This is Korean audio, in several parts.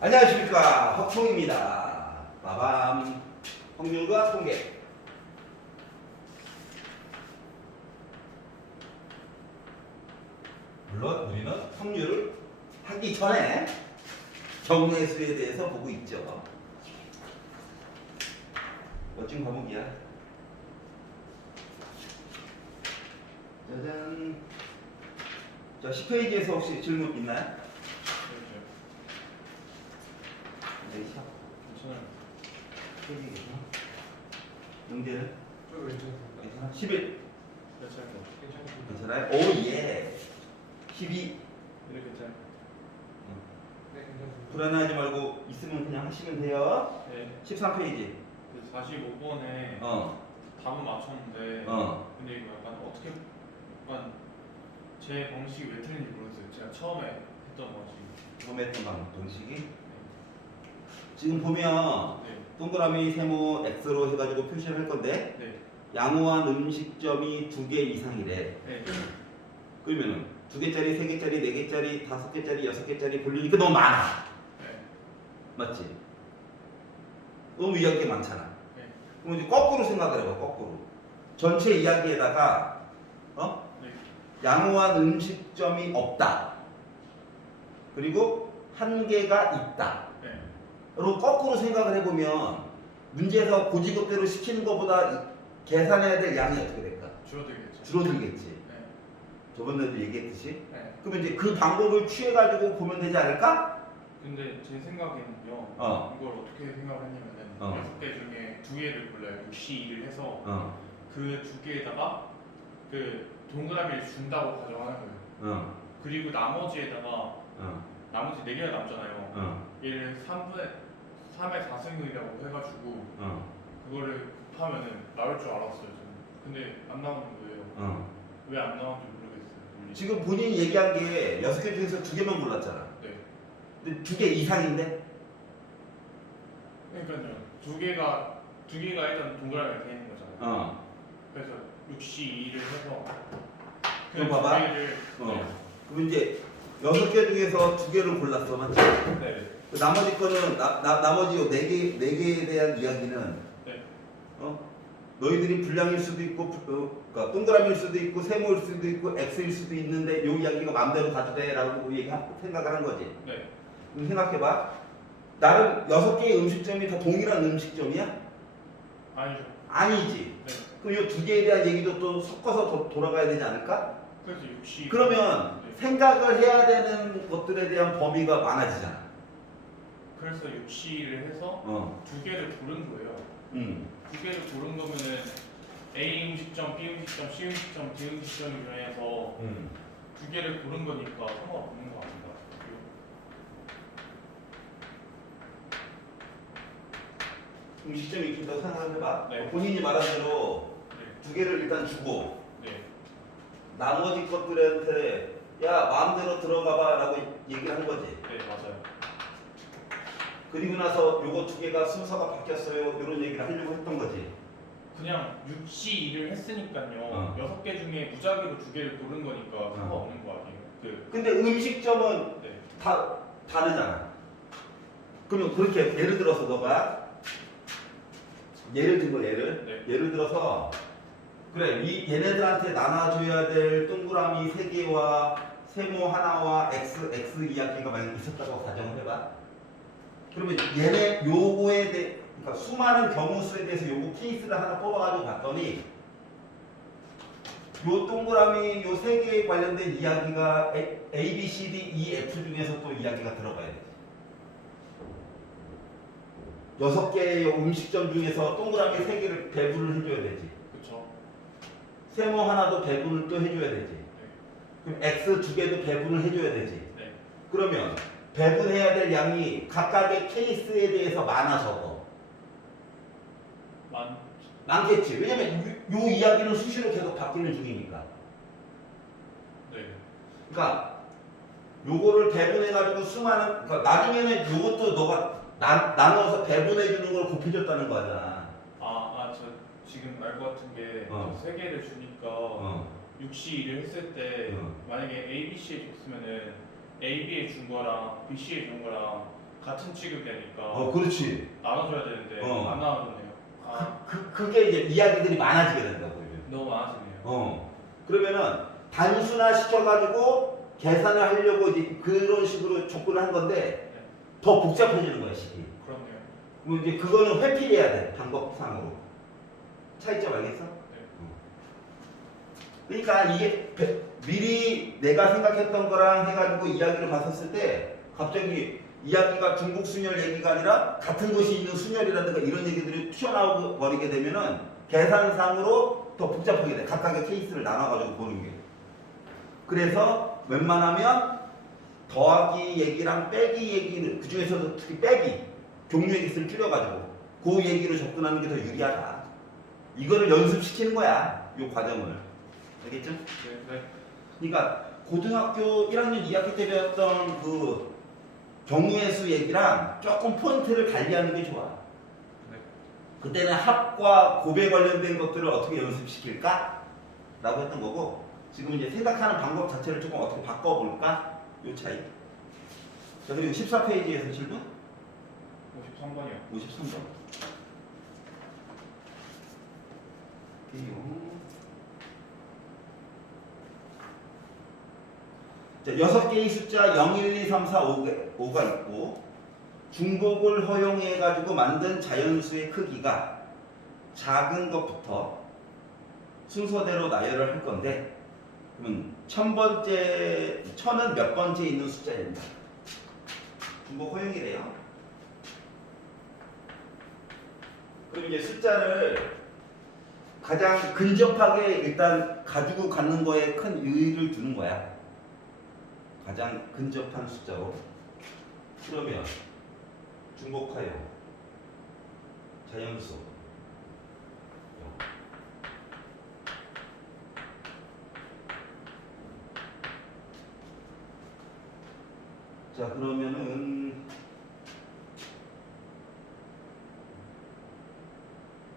안녕하십니까, 헛통입니다. 빠밤. 확률과 통계. 물론 우리는 확률을 하기 전에 경우의 수에 대해서 보고 있죠. 멋진 과목이야. 짜잔. 자, 10페이지에서 혹시 질문 있나요? 네, 시작. 괜찮아요. 영재는? 저 괜찮습니다. 괜찮아? 11. 괜찮습니다. 괜찮아요? 오, 예. 12. 네, 괜찮아요. 네, 괜찮습니다. 불안해하지 말고 있으면 그냥 하시면 돼요. 네. 13페이지. 그 45번에 어. 답은 맞췄는데 근데 이거 약간 어떻게 약간 제 방식이 왜 틀린지 모르겠어요. 제가 처음에 했던 방식이. 처음에 했던 방식이. 지금 보면 네. 동그라미 세모 X로 해가지고 표시를 할 건데 네. 양호한 음식점이 2개 이상이래. 네. 그러면은 2개짜리, 3개짜리, 4개짜리, 5개짜리, 6개짜리 볼리니까 너무 많아. 네. 맞지? 너무 이야기 많잖아. 네. 그럼 이제 거꾸로 생각을 해봐. 거꾸로. 전체 이야기에다가 네. 양호한 음식점이 없다. 그리고 한 개가 있다. 네. 여러분 거꾸로 생각을 해보면 문제에서 고지급대로 시키는 것보다 계산해야 될 양이 어떻게 될까? 줄어들겠죠. 줄어들겠지. 네. 저번에도 얘기했듯이. 네. 그러면 이제 그 방법을 취해가지고 보면 되지 않을까? 근데 제 생각에는요. 이걸 어떻게 생각을 했냐면은 6개 중에 2개를 골라요. 6C2를 해서 그 2개에다가 그 동그라미를 준다고 가정하는 거예요. 그리고 나머지에다가 나머지 4개가 남잖아요. 얘를 3의 4승이라고 해가지고 그거를 곱하면은 나올 줄 알았어요. 저는. 근데 안 나오는 거예요. 왜 안 나오는지 모르겠어요. 지금 본인이 얘기한 게 6개 중에서 2개만 골랐잖아. 네. 근데 2개 이상인데? 그러니까요. 2개가 일단 동그라미가 돼 있는 거잖아요. 그래서 6C2를 해서 그럼 봐봐. 2개를 그럼 이제 6개 중에서 2개를 골랐어, 맞지? 네. 그 나머지 거는 나머지 4개에 대한 이야기는 네. 너희들이 불량일 수도 있고 그러니까 동그라미일 수도 있고 세모일 수도 있고 X일 수도 있는데 요 이야기가 마음대로 가도 돼라고 생각을 한 거지. 네. 그럼 생각해봐. 나는 6개의 음식점이 다 동일한 음식점이야? 아니죠. 아니지. 네. 그럼 요 2개에 대한 얘기도 또 섞어서 돌아가야 되지 않을까? 그래서 6C. 그러면 네. 생각을 해야 되는 것들에 대한 범위가 많아지잖아. 그래서 6C를 해서 2개를 고른 거예요. 2개를 고른 거면은 A 음식점, B 음식점, C 음식점, D 음식점을 중에서 2개를 고른 거니까 상관없는 거 아닌가? 음식점이 있다고 생각을 해봐. 네. 본인이 말한 대로 네. 2개를 일단 주고 네. 나머지 것들한테 야 마음대로 들어가봐 라고 얘기를 한 거지. 네, 맞아요. 그리고 나서 요거 2개가 순서가 바뀌었어요 이런 얘기를 하려고 했던 거지. 그냥 6C2를 했으니까요. 6개 중에 무작위로 2개를 고른 거니까 상관없는 거 아니에요? 근데 음식점은 네. 다 다르잖아. 그러면 그렇게 예를 들어서 너가 예를 든 거 네. 예를 들어서 그래 얘네들한테 나눠줘야 될 동그라미 3개와 세모 하나와 x 이야기가 만약 있었다고 가정을 해봐. 그러면 얘네 요거에 대해 그러니까 수많은 경우 수에 대해서 요거 케이스를 하나 뽑아가지고 봤더니 요 동그라미 요 3개에 관련된 이야기가 A, B, C, D, E, F 중에서 또 이야기가 들어가야 돼. 6개의 음식점 중에서 동그라미 3개를 배분을 해줘야 되지. 그쵸. 세모 하나도 배분을 또 해줘야 되지. 그럼 X 2개도 배분을 해줘야 되지. 네. 그러면 배분해야 될 양이 각각의 케이스에 대해서 많아 적어? 많겠지. 왜냐면 요 이야기는 수시로 계속 바뀌는 중이니까. 네. 그러니까 요거를 배분해가지고 수많은 그러니까 나중에는 요것도 너가 나눠서 배분해주는 걸 곱해줬다는 거잖아. 저 지금 알 것 같은 게 3개를 주니까 6C2를 했을 때 만약에 A, B, C에 줬으면은 A, B에 준 거랑 B, C에 준 거랑 같은 취급되니까 그렇지. 나눠줘야 되는데 안 나눠줬네요. 그게 이제 이야기들이 많아지게 된다고. 그러면. 너무 많아지네요. 그러면은 단순화 시켜가지고 계산을 하려고 이제 그런 식으로 접근을 한 건데 더 복잡해지는 거야, 식이. 그렇네요. 그럼 이제 그거는 회피해야 돼, 방법상으로. 차이점 알겠어? 그러니까 이게 미리 내가 생각했던 거랑 해가지고 이야기를 봤었을 때 갑자기 이야기가 중국 순열 얘기가 아니라 같은 곳이 있는 순열이라든가 이런 얘기들이 튀어나오고 버리게 되면은 계산상으로 더 복잡하게 돼. 각각의 케이스를 나눠가지고 보는 게. 그래서 웬만하면 더하기 얘기랑 빼기 얘기를 그 중에서도 특히 빼기 종류의 개수를 줄여가지고 그 얘기로 접근하는 게 더 유리하다. 이거를 연습시키는 거야. 이 과정을. 알겠죠? 네. 그러니까 고등학교 1학년 2학기 때 배웠던 그 경우의 수 얘기랑 조금 포인트를 달리하는 게 좋아. 네. 그때는 합과 곱에 관련된 것들을 어떻게 연습시킬까? 라고 했던 거고 지금 이제 생각하는 방법 자체를 조금 어떻게 바꿔볼까? 요 차이. 자, 그리고 14페이지에서 질문? 53번이요. 53번. 자, 6개의 숫자 0, 1, 2, 3, 4, 5가 있고 중복을 허용해 가지고 만든 자연수의 크기가 작은 것부터 순서대로 나열을 할 건데 그러면 1000은 몇 번째 있는 숫자입니다. 중복 허용이래요. 그럼 이제 숫자를 가장 근접하게 일단 가지고 가는 거에 큰 의의를 두는 거야. 가장 근접한 숫자로. 그러면 중복하여 자연수 자 그러면은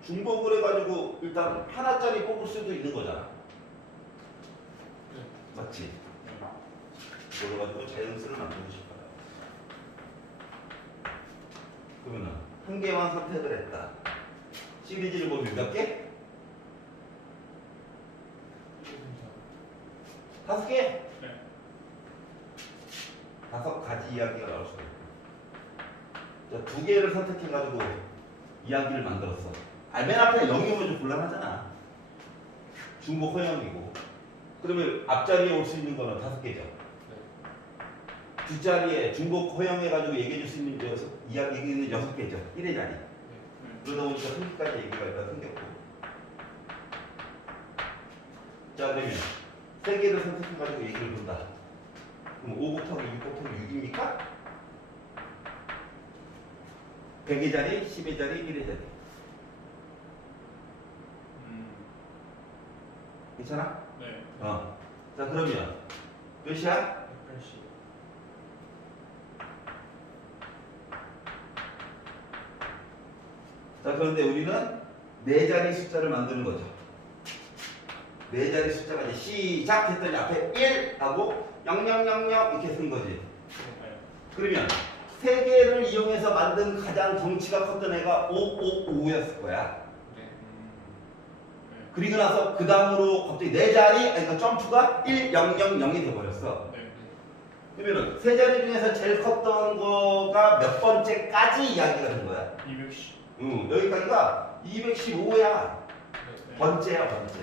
중복을 해가지고 일단 하나짜리 뽑을 수도 있는 거잖아. 맞지? 이걸로 가지고 자연수를 만들고 싶어요. 그러면은 한 개만 선택을 했다. 시리즈를 보면 몇 개? 5개? 네. 5가지 이야기가 나올 수가 있고. 자, 2개를 선택해가지고 이야기를 만들었어. 맨 앞에 0이 오면 좀 곤란하잖아. 중복 허용이고. 그러면 앞자리에 올 수 있는 거는 5개죠. 두 자리에 중복 허용해가지고 얘기해 줄 수 있는 얘기는 6개죠. 1의 자리. 그러다 보니까 3개까지 얘기가 일단 생겼고. 자, 그러면 3개를 선택해가지고 얘기를 본다. 그럼 5 곱하기 6 곱하기 6입니까? 100의 자리, 10의 자리, 1의 자리. 괜찮아? 네. 자, 그러면 몇이야? 180. 자, 그런데 우리는 4자리 숫자를 만드는 거죠. 4자리 숫자가 이제 시작 했더니 앞에 1 하고 0000 이렇게 쓴 거지. 그러면 3개를 이용해서 만든 가장 덩치가 컸던 애가 555였을 거야. 그리고 나서 그 다음으로 갑자기 4자리, 그러니까 점프가 1000이 돼버렸어. 그러면은 3자리 중에서 제일 컸던 거가 몇 번째까지 이야기가 된 거야? 210. 여기까지가 215야. 번째야, 번째.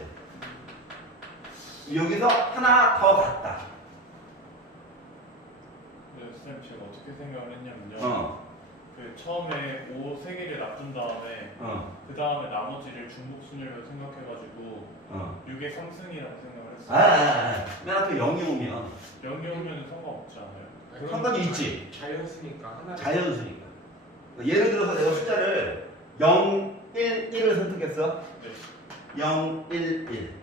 여기서 하나 더 갔다. 네, 쌤 제가 어떻게 생각을 했냐면요. 그 처음에 5 3개를 놔둔 다음에 그 다음에 나머지를 중복 순열로 생각해가지고 6의 3승이라고 생각을 했어요. 맨 앞에 0이 오면 0이 오면 상관없지 않아요? 상관이 있지. 자연수니까 하나. 자연수니까. 예를 들어서 내가 숫자를 0, 1, 1을 선택했어. 네. 0, 1, 1.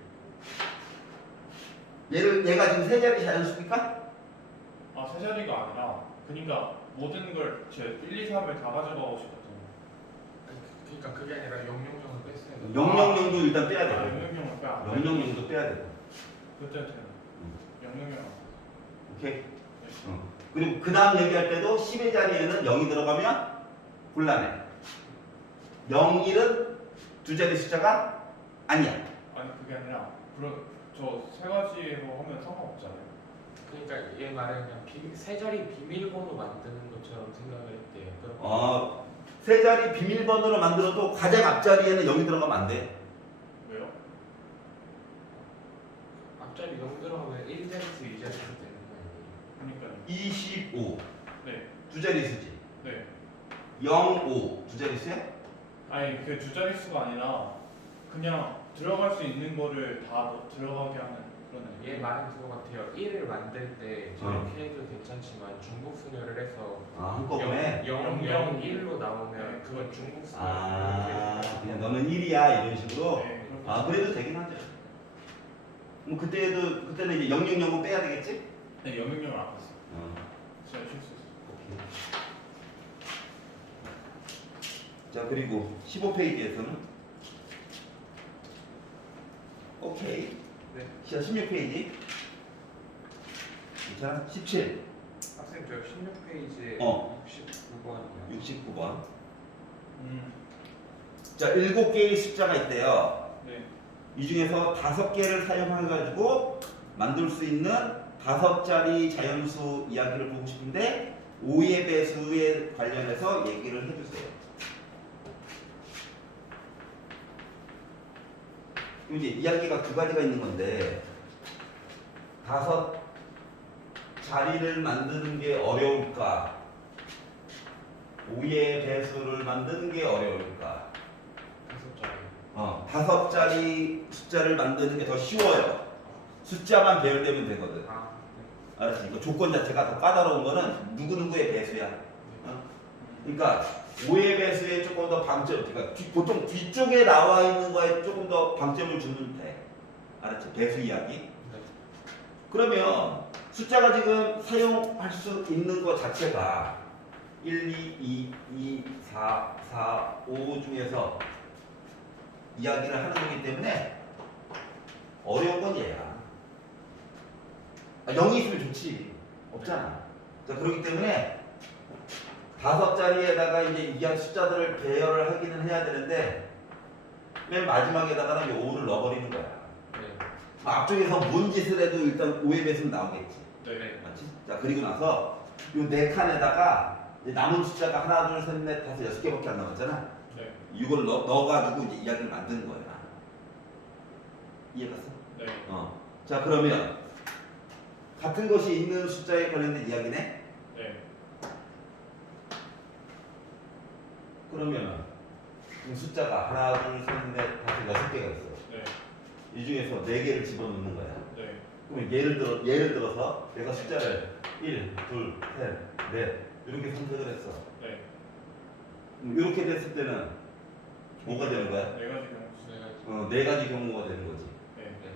얘가 지금 3자리 자연수입니까? 아, 세 자리가 아니라 그러니까 모든 걸 제 1, 2, 3을 다 가져가고 싶었잖아요. 그러니까 그게 아니라 000을 뺐어야 돼. 000도 일단 빼야 아, 돼. 000을 빼야 000도 빼야 돼. 그때 제가 000. 오케이? 네. 그리고 그 다음 얘기할 때도 10의 자리에는 0이 들어가면 곤란해. 0, 1은 두 자리 숫자가 아니야. 아니 그게 아니라 그럼 저 세 가지로 하면 상관없잖아요. 그러니까 얘 말은 그냥 세 자리 비밀번호 만드는 것처럼 생각을 했대요. 그럼 세 자리 비밀번호로 만들어도 가장 앞자리에는 0이 들어가면 안 돼. 왜요? 앞자리 0 들어가면 1자리 수 2자리 수 되는 거 아니에요? 그러니까요. 25. 네. 두 자리 수지. 네. 0, 5. 두 자리 수야? 아니 그 두 자리 수가 아니라 그냥 들어갈 수 있는 거를 다 들어가게 하는 그런. 얘 말은 그거 같아요. 1을 만들 때 저렇게 해도 괜찮지만 중복순열을 해서 한꺼번에? 0, 0, 1로 나오면 네. 그건 중복순열. 그냥 너는 1이야 이런 식으로? 네. 그렇게. 그래도 되긴 하죠. 그때는 이제 000은 빼야 되겠지? 네, 영역력을 안 봤어요. 제가 실수했어요. 자, 그리고 15페이지에서는 오케이. 네. 자, 16페이지. 괜찮아? 17. 학생 저 16페이지에 69번이요. 69번. 음. 자, 7개의 숫자가 있대요. 네. 이 중에서 5개를 사용해가지고 만들 수 있는 5자리 자연수 이야기를 보고 싶은데 5의 배수에 관련해서 얘기를 해주세요. 이제 이야기가 두 가지가 있는 건데 5자리를 만드는 게 어려울까? 5의 배수를 만드는 게 어려울까? 5자리. 5자리 숫자를 만드는 게 더 쉬워요. 숫자만 배열되면 되거든. 알았지? 이거 조건 자체가 더 까다로운 거는 누구누구의 배수야. 그러니까 5의 배수에 조금 더 방점, 그러니까 보통 뒤쪽에 나와 있는 거에 조금 더 방점을 주면 돼. 알았지? 배수 이야기. 네. 그러면 숫자가 지금 사용할 수 있는 것 자체가 1, 2, 2, 4, 4, 5 중에서 이야기를 하는 거기 때문에 어려운 건 얘야. 0이 있으면 좋지. 없잖아. 자, 그렇기 때문에 5자리에다가 이제 이한 숫자들을 배열을 하기는 해야 되는데 맨 마지막에다가는 이 5를 넣어버리는 거야. 네. 앞쪽에서 뭔 짓을 해도 일단 5의 배수는 나오겠지. 네. 맞지? 자, 그리고 나서 이 4칸에다가 남은 숫자가 하나, 둘, 셋, 넷, 다섯, 6개밖에 안 남았잖아. 네. 이걸 넣어가지고 이제 이야기를 만드는 거야. 이해갔어? 네. 자, 그러면 같은 것이 있는 숫자에 관련된 이야기네? 네. 그러면 이 숫자가 하나, 둘, 셋, 넷, 다섯, 6개가 있어. 네. 이 중에서 4개를 집어넣는 거야. 네. 그러면 예를 들어서 내가 숫자를 1, 2, 3, 4 이렇게 선택을 했어. 네. 이렇게 됐을 때는 뭐가 되는 거야? 네 가지 경우. 4가지 경우가 되는 거지. 네. 네.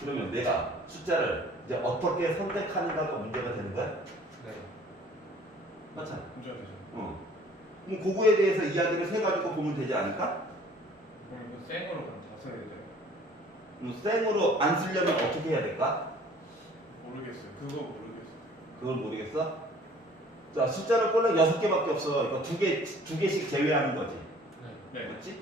그러면 내가 숫자를 이제 어떻게 선택하는가가 문제가 되는 거야? 네. 맞잖아. 문제가 되죠. 그럼 그거에 대해서 이야기를 세 가지고 보면 되지 않을까? 그럼 이거 생으로 그럼 다 써야 돼요? 생으로 안 쓰려면 어떻게 해야 될까? 모르겠어요. 그거 모르겠어요. 그걸 모르겠어? 자, 숫자를 꼴랑 6개밖에 없어. 그러니까 두 개씩 제외하는 거지. 네. 네. 맞지?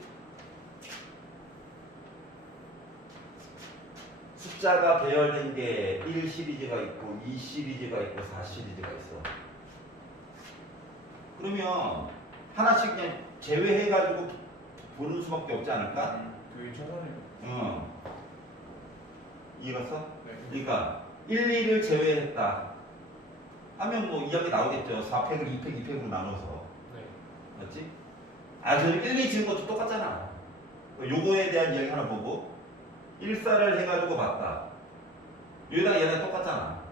숫자가 배열된 게 1 시리즈가 있고 2 시리즈가 있고 4 시리즈가 있어. 그러면 하나씩 그냥 제외해가지고 보는 수밖에 없지 않을까? 그게 최선이에요. 이해갔어? 네. 그러니까 1, 2를 제외했다 하면 뭐 이야기 나오겠죠. 4팩을 2팩, 2팩으로 나눠서. 네. 맞지? 그럼 1, 2 지은 것도 똑같잖아. 요거에 대한 이야기 하나 보고 1사를 해가지고 봤다. 여기다가 얘네 똑같잖아.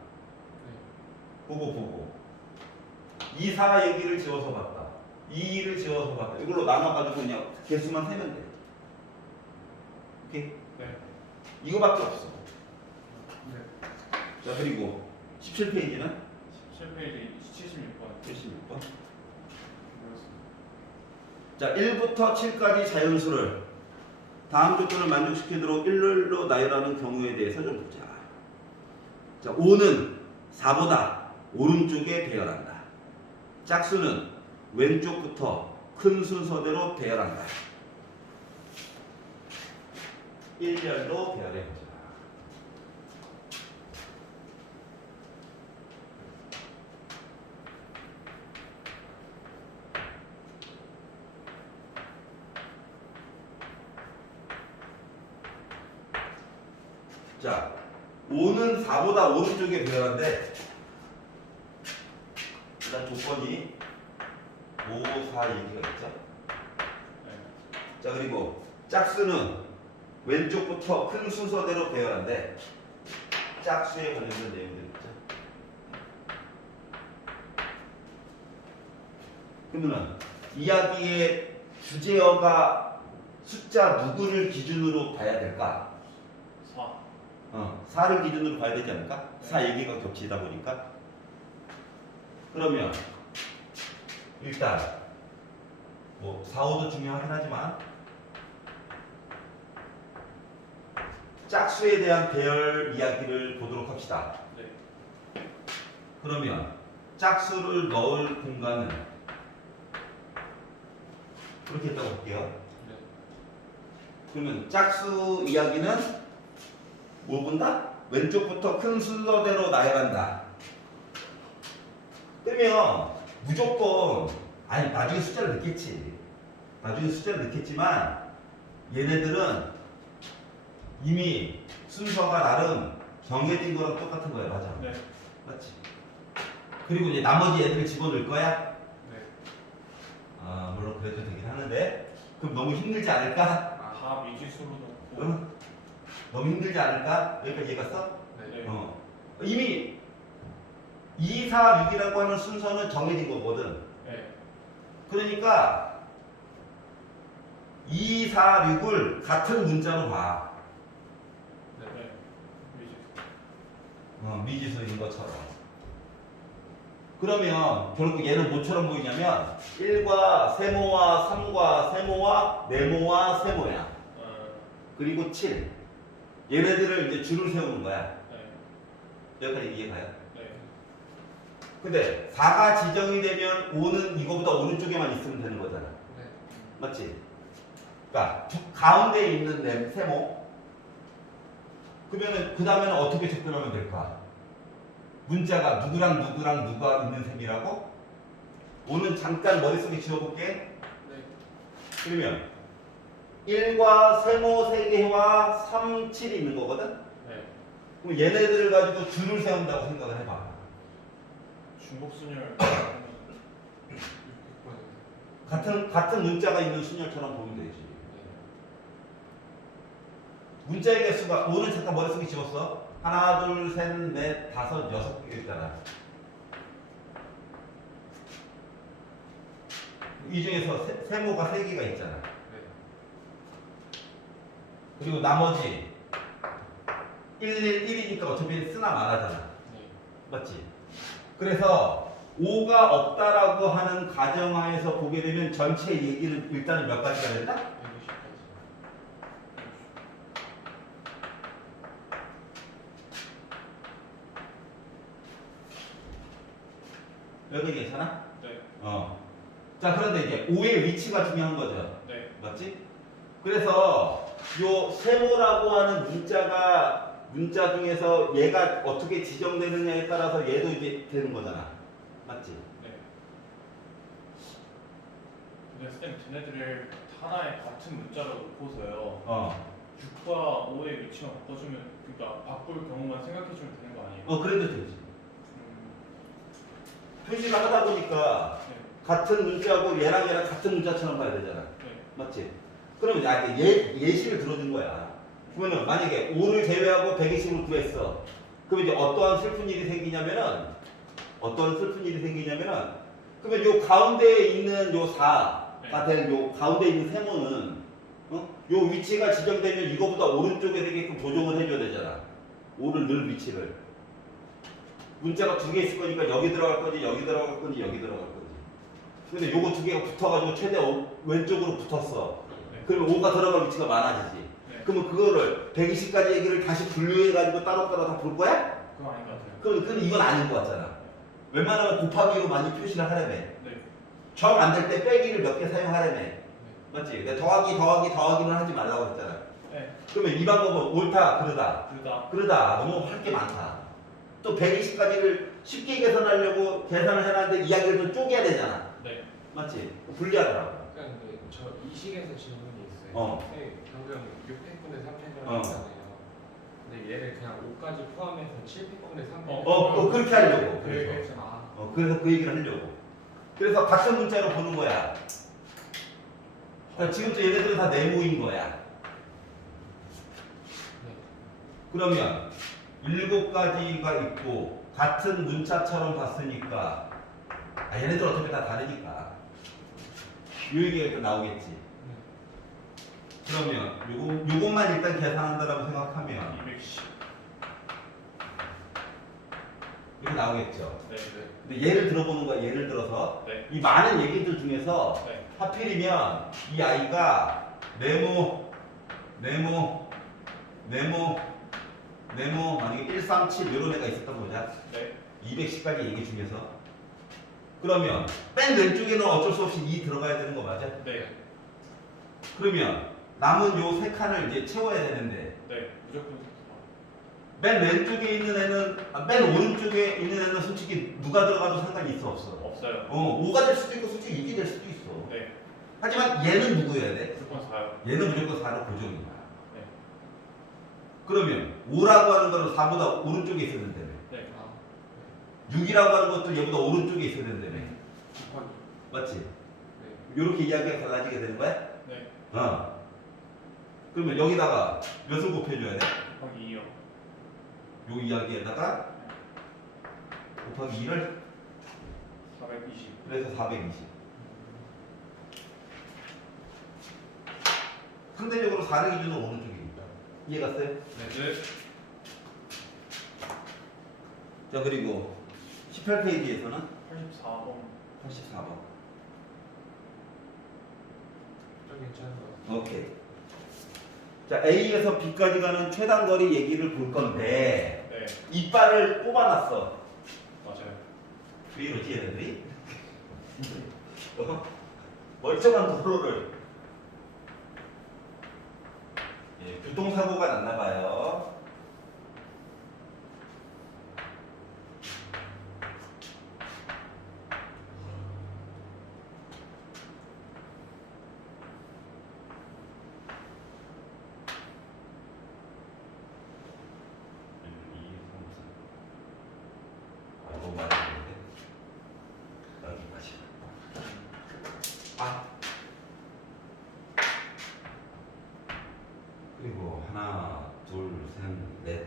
보고 2, 4 얘기를 지워서 봤다. 2를 지워서 봤다. 이걸로 나눠가지고 그냥 개수만 세면 돼. 오케이? 네. 이거밖에 없어. 네. 자, 그리고 17페이지는 17페이지 76번. 76번. 모르겠습니다. 자, 1부터 7까지 자연수를 다음 조건을 만족시키도록 일렬로 나열하는 경우에 대해서 좀 보자. 자, 5는 4보다 오른쪽에 배열한다. 짝수는 왼쪽부터 큰 순서대로 배열한다. 1열로 배열해보자. 자, 5는 4보다 오른쪽에 배열한데 일단 조건이 5, 4 얘기가 있죠. 자, 그리고 짝수는 왼쪽부터 큰 순서대로 배열한데 짝수에 관련된 내용들 있죠. 그러면 이야기의 주제어가 숫자 누구를 기준으로 봐야 될까? 4. 4를 기준으로 봐야 되지 않을까? 4 얘기가 겹치다 보니까. 그러면 일단 뭐 4, 5도 중요하긴 하지만 짝수에 대한 배열 이야기를 보도록 합시다. 네. 그러면 짝수를 넣을 공간은 그렇게 했다고 볼게요. 네. 그러면 짝수 이야기는 뭘 본다? 왼쪽부터 큰 순서대로 나열한다. 뜨면 무조건 아니 나중에 숫자를 넣겠지. 나중에 숫자를 넣겠지만 얘네들은 이미 순서가 나름 정해진 거랑 똑같은 거야. 맞아. 네. 맞지? 그리고 이제 나머지 애들을 집어넣을 거야? 네. 아 물론 그래도 되긴 하는데 그럼 너무 힘들지 않을까? 다 미지수로 넣고. 응? 너무 힘들지 않을까? 여기까지 이해갔어? 네. 이미 2, 4, 6이라고 하는 순서는 정해진 거거든. 네. 그러니까 2, 4, 6을 같은 문자로 봐. 네. 미지수. 미지수인 것처럼. 그러면 결국 얘는 뭐처럼 보이냐면 1과 세모와 3과 세모와 네모와 세모야. 그리고 7. 얘네들을 이제 줄을 세우는 거야. 네. 여기까지 이해가요? 네. 근데 4가 지정이 되면 5는 이거보다 오른쪽에만 있으면 되는 거잖아. 네. 맞지? 그러니까 가운데에 있는 세모. 그러면은 그 다음에는 어떻게 접근하면 될까? 문자가 누구랑 누구랑 누가 있는 셈이라고? 5는 잠깐 머릿속에 지워볼게. 네. 그러면 1과 세모 3개와 3, 7이 있는 거거든? 네. 그럼 얘네들을 가지고 줄을 세운다고 생각을 해봐. 중복순열. 600번이요. 같은 문자가 있는 순열처럼 보면 되지. 네. 문자의 개수가 5는 잠깐 머릿속에 지웠어. 하나, 둘, 셋, 넷, 다섯, 6개 있잖아. 이 중에서 세모가 3개가 있잖아. 네. 그리고 나머지 1, 1이니까 어차피 쓰나 마나잖아. 네. 맞지? 그래서 5가 없다라고 하는 가정하에서 보게 되면 전체 얘기는 일단은 몇 가지가 된다? 120까지. 여기 괜찮아? 네. 자, 그런데 이제 5의 위치가 중요한 거죠. 네. 맞지? 그래서 요 세모라고 하는 문자 중에서 얘가 어떻게 지정되느냐에 따라서 얘도 이제 되는 거잖아. 맞지? 네. 근데 쌤, 쟤네들을 하나의 같은 문자로 놓고서요. 6과 5의 위치만 바꿔주면, 그러니까 바꿀 경우만 생각해주면 되는 거 아니에요? 그래도 되지. 음, 표시를 하다 보니까 네. 같은 문자고 얘랑 같은 문자처럼 봐야 되잖아. 네. 맞지? 그러면 예시를 들어준 거야. 그러면 만약에 5를 제외하고 120을 구했어. 그럼 이제 어떠한 슬픈 일이 생기냐면은 그러면 요 가운데에 있는 요 4가 될 요 가운데 있는 세모는 요 위치가 지정되면 이거보다 오른쪽에 되게끔 조정을 해줘야 되잖아. 5를 넣을 위치를. 문자가 2개 있을 거니까 여기 들어갈 건지 여기 들어갈 건지 여기 들어갈 건지. 근데 요거 2개가 붙어가지고 최대 왼쪽으로 붙었어. 네. 그러면 5가 들어갈 위치가 많아지지. 네. 그러면 그거를 120가지 얘기를 다시 분류해가지고 따로따로 다 볼 거야? 그건 아닌 것 같아요. 그럼 이건 아닌 것 같잖아. 웬만하면 곱하기로 많이 표시를 하려면 네. 정 안 될 때 빼기를 몇 개 사용하려면 맞지? 근데 더하기는 하지 말라고 했잖아. 네. 그러면 이 방법은 옳다 그러다 그러다. 너무 할 게 많다. 또 120까지를 쉽게 계산하려고 계산을 해놨는데 이야기를 좀 쪼개야 되잖아. 네. 맞지? 불리하더라고. 그러니까 근데 저이 식에서 질문이 있어요. 어. 방금 600분의 300을 어. 했잖아요. 근데 얘를 그냥 5까지 포함해서 700분의 300. 그렇게 하려고. 네. 그래서. 아, 그래서 그 얘기를 하려고. 그래서 같은 문자로 보는 거야. 그러니까 지금부터 얘네들은 다 네모인 거야. 네. 그러면 7가지가 있고 같은 문자처럼 봤으니까 얘네들 어차피 다 다르니까 이 얘기가 또 나오겠지. 그러면 요것만 일단 계산한다라고 생각하면 210. 이렇게 나오겠죠. 네. 네. 근데 예를 들어보는 거야. 예를 들어서 네. 이 많은 얘기들 중에서 네. 하필이면 이 아이가 네모 만약에 137 이런 애가 있었던 거자. 네. 210까지 얘기 중에서 그러면 맨 왼쪽에는 어쩔 수 없이 2 들어가야 되는 거 맞아? 네. 그러면 남은 요 세 칸을 이제 채워야 되는데 네. 무조건 맨 왼쪽에 있는 애는 맨 오른쪽에 있는 애는 솔직히 누가 들어가도 상관이 있어 없어? 없어요. 5가 될 수도 있고 솔직히 6이 될 수도 있어. 네. 하지만 얘는 누구여야 돼? 무조건 4요. 얘는 무조건 4로 고정이야. 네. 그러면 5라고 하는 거는 4보다 오른쪽에 있어야 된다며. 네. 아, 6이라고 하는 것도 얘보다 오른쪽에 있어야 된다며. 곱하기. 맞지? 네. 이렇게 이야기가 달라지게 되는 거야? 네. 그러면 여기다가 몇을 곱해줘야 돼? 곱하기 2요. 요 이야기에다가 곱하기 2를 420. 그래서 420. 상대적으로 4를 기준으로 오른쪽이니까. 이해갔어요? 네. 자 그리고 18페이지에서는 84번. 84번. 좀 괜찮은 것 같아요. 오케이. 자 A에서 B까지 가는 최단 거리 얘기를 볼 건데 네. 이빨을 뽑아놨어. 맞아요. 왜 이러지 얘네들이? 멀쩡한 도로를 교통사고가 났나봐요. 너무 많이 했는데 여기까지. 그리고 하나, 둘, 셋, 넷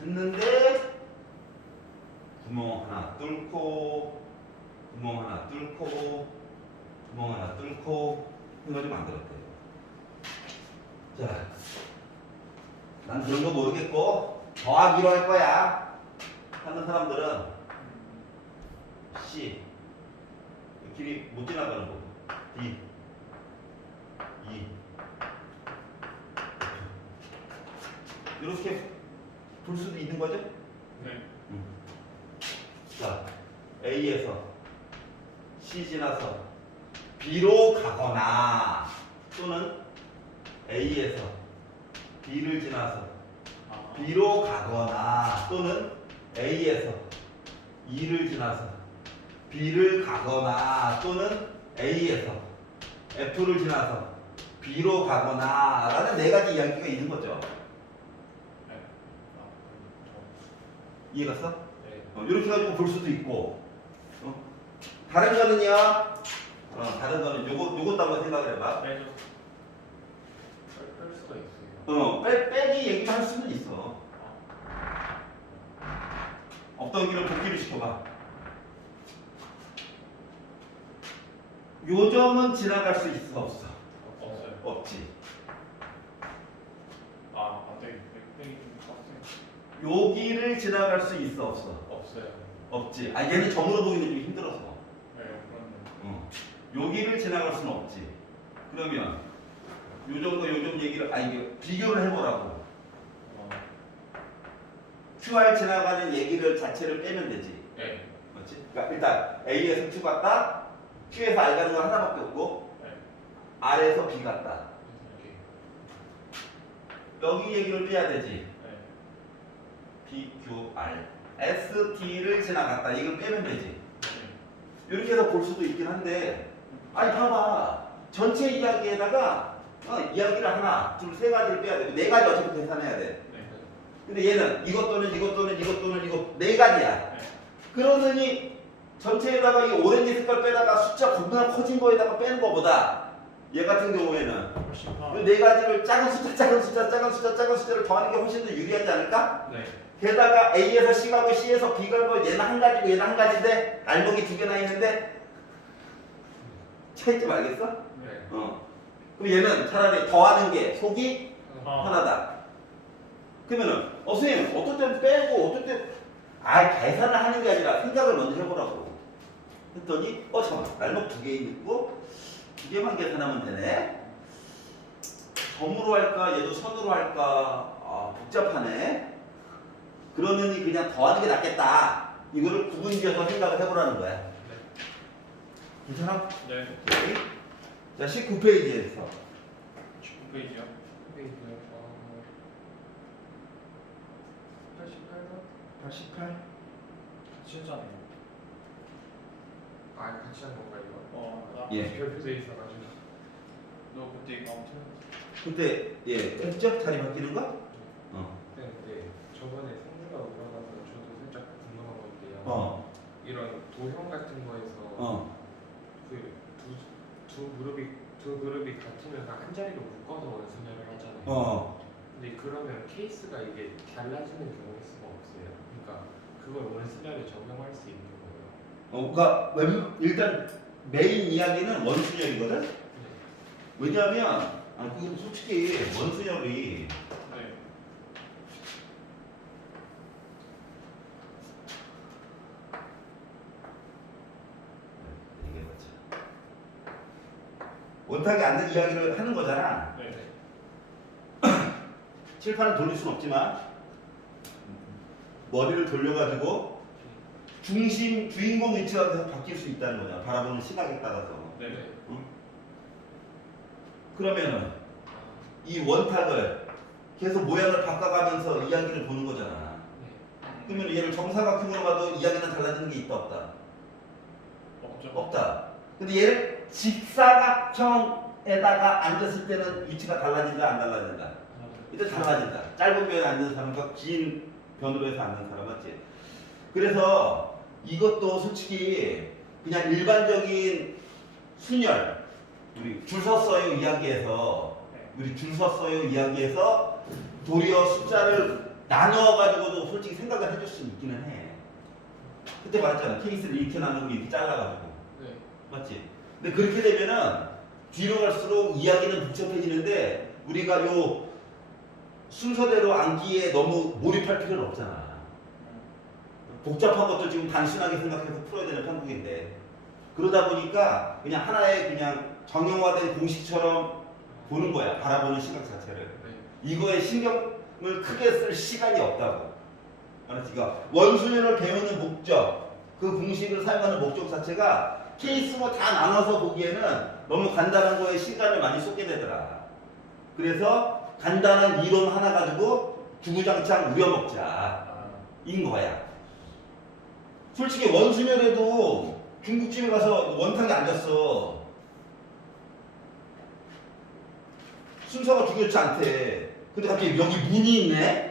했는데 구멍 하나 뚫고 구멍 하나 뚫고 구멍 하나 뚫고 해가지고 만들었대요. 자, 난 그런 거 모르겠고 더하기로 할 거야 하는 사람들은 C 길이 못 지나가는 거고 D 2 이렇게 볼 수도 있는 거죠? 네. 자, A에서 C 지나서 B로 가거나 또는 A에서 B를 지나서 B로 가거나 또는 A에서 E를 지나서 B를 가거나 또는 A에서 F를 지나서 B로 가거나 라는 네 가지 이야기가 있는 거죠. 네. 이해갔어? 네. 이렇게 가지고 볼 수도 있고 다른 거는요? 다른 거는 요것도 한번 생각을 해봐. 네. 뺄 수가 있어요. 빼기 얘기도 할 수는 있어. 없던 길을 복귀를 시켜봐. 요 점은 지나갈 수 있어 없어? 없어요. 없지. 네. 좀 빡세요. 여기를 지나갈 수 있어 없어? 없어요. 없지. 얘는 점으로 보기는 좀 힘들어서. 네. 그렇네. 여기를 지나갈 수는 없지. 그러면 요 점과 요 점 얘기를 이게 비교를 해보라고. QR 지나가는 얘기를 자체를 빼면 되지. 네. 그렇지? 그러니까 일단 A에서 Q 갔다, Q에서 R 가는 건 하나밖에 없고, 네. R에서 B 갔다. 이렇게. 여기 얘기를 빼야 되지. 네. B, Q, R. S, T를 지나갔다. 이걸 빼면 되지. 네. 이렇게 해서 볼 수도 있긴 한데, 아니 봐봐. 전체 이야기에다가 이야기를 하나, 둘, 세 가지를 빼야 돼. 네 가지 어차피 계산해야 돼. 네. 근데 얘는 이것 또는 이것 또는 이것 또는 이것 네 가지야. 네. 그러더니 전체에다가 이 오렌지 색깔 빼다가 숫자 겁나 커진 거에다가 빼는 거보다 얘 같은 경우에는 훨씬 더. 이 네 가지를 작은 숫자, 작은 숫자, 작은 숫자, 작은 숫자를 더하는 게 훨씬 더 유리하지 않을까? 네. 게다가 A에서 C 가고 C에서 B 가고 얘는 한 가지고 얘는 한 가지인데 알목이 두 개나 있는데 차이점 알겠어? 네. 그럼 얘는 차라리 더하는 게 속이 아. 하나다. 그러면은 선생님 어떨 땐 빼고 어떨 땐 계산을 하는 게 아니라 생각을 먼저 해보라고 했더니 잠깐만 날목 두 개 있고 두 개만 계산하면 되네. 점으로 할까 얘도 선으로 할까 복잡하네. 그러느니 그냥 더하는 게 낫겠다. 이거를 구분지어서 생각을 해보라는 거야. 네. 괜찮아? 네. 오케이. 자 19페이지에서 19페이지요. 페이지요. 88번? 88 같이 했잖아요. 아, 같이 한 건가 이거? 나 예. 별표돼 있어가지고. 너 그때 이거 아무튼 그때 했죠? 자리 바뀌는 거? 네, 근데 저번에 성주가 올라가서 저도 살짝 궁금한 건데요. 이런 도형 같은 거에서 두 그룹이 같으면 한 자리로 묶어서 원순열을 하잖아요. 근데 그러면 케이스가 이게 달라지는 경우일 수가 없어요. 그러니까 그걸 원순열에 적용할 수 있는 거예요. 그러니까 일단 메인 이야기는 원순열이거든. 네. 왜냐하면 그 솔직히 원순열이 네. 이게 뭐지? 원탁이 않는 이야기를 하는 거잖아. 네. 칠판을 돌릴 수는 없지만 머리를 돌려가지고 주인공 위치가 계속 바뀔 수 있다는 거잖아. 바라보는 시각에 따라서. 네. 그러면은 이 원탁을 계속 모양을 바꿔가면서 이야기를 보는 거잖아. 그러면 얘를 정사각형으로 봐도 이야기는 달라지는 게 있다 없다? 없죠. 없다. 근데 얘를 직사각형에다가 앉았을 때는 위치가 달라진다 안 달라진다? 일단 달라진다. 짧은 변에 앉는 사람과 긴 변으로 해서 앉는 사람 맞지? 그래서 이것도 솔직히 그냥 일반적인 순열 우리 줄 섰어요 이야기에서 도리어 숫자를 나누어가지고도 솔직히 생각을 해줄 수 있기는 해. 그때 말했잖아. 케이스를 이렇게 나누고 이렇게 잘라가지고. 네. 맞지? 근데 그렇게 되면은 뒤로 갈수록 이야기는 복잡해지는데 우리가 요 순서대로 앉기에 너무 몰입할 필요는 없잖아. 복잡한 것도 지금 단순하게 생각해서 풀어야 되는 편국인데 그러다 보니까 그냥 하나의 그냥 정형화된 공식처럼 보는 거야. 바라보는 시각 자체를. 네. 이거에 신경을 크게 쓸 시간이 없다고. 알았지? 그러니까 원순열을 배우는 목적, 그 공식을 사용하는 목적 자체가 케이스로 다 나눠서 보기에는 너무 간단한 거에 시간을 많이 쏟게 되더라. 그래서 간단한 이론 하나 가지고 주구장창 우려먹자. 인 거야. 솔직히 원순열에도 중국집에 가서 원탕에 앉았어. 순서가 중요치 않대. 근데 갑자기 여기 문이 있네?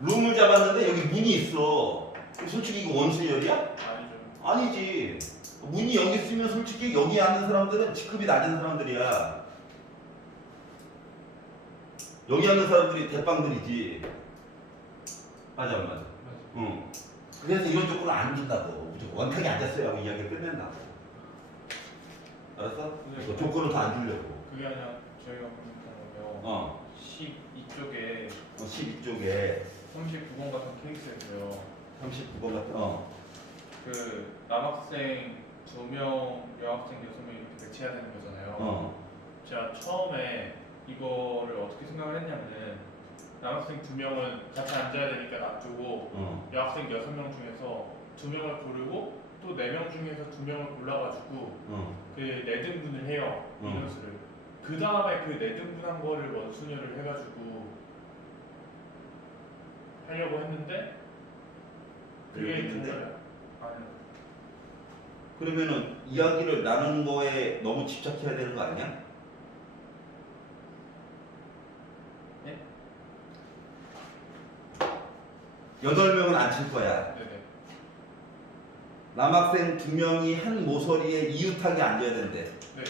룸을 잡았는데 여기 문이 있어. 솔직히 이거 원순열이야? 아니죠. 아니지. 문이 여기 있으면 솔직히 여기 앉는 사람들은 직급이 낮은 사람들이야. 여기 앉는 사람들이 대빵들이지. 맞아, 안 맞아? 맞아. 응. 그래서 이런 조건을 안 준다고. 무조건 원탁에 앉았어요 하고 이야기를 끝낸다고. 알았어? 네. 그 조건을 더 안 주려고. 그게 아니라 저희가 보니까요. 12쪽에 12쪽에 39번 같은 케이스에서요. 39번 같은 그 남학생 2명, 여학생 6명 이렇게 배치해야 되는 거잖아요. 제가 처음에 이거를 어떻게 생각을 했냐면은 남학생 2명은 같이 앉아야 되니까 놔두고 여학생 6명 중에서 2명을 고르고 또 4명 중에서 2명을 골라가지고 그 내등분을 해요. 인원수를. 그 다음에 그 내등분한 거를 원순위를 해가지고 하려고 했는데 그게 했는데? 아니 그러면은 이야기를 나누는 거에 너무 집착해야 되는 거 아니야? 네? 8명은 안 칠 거야. 네네. 남학생 2명이 한 모서리에 이웃하게 앉아야 된대. 네.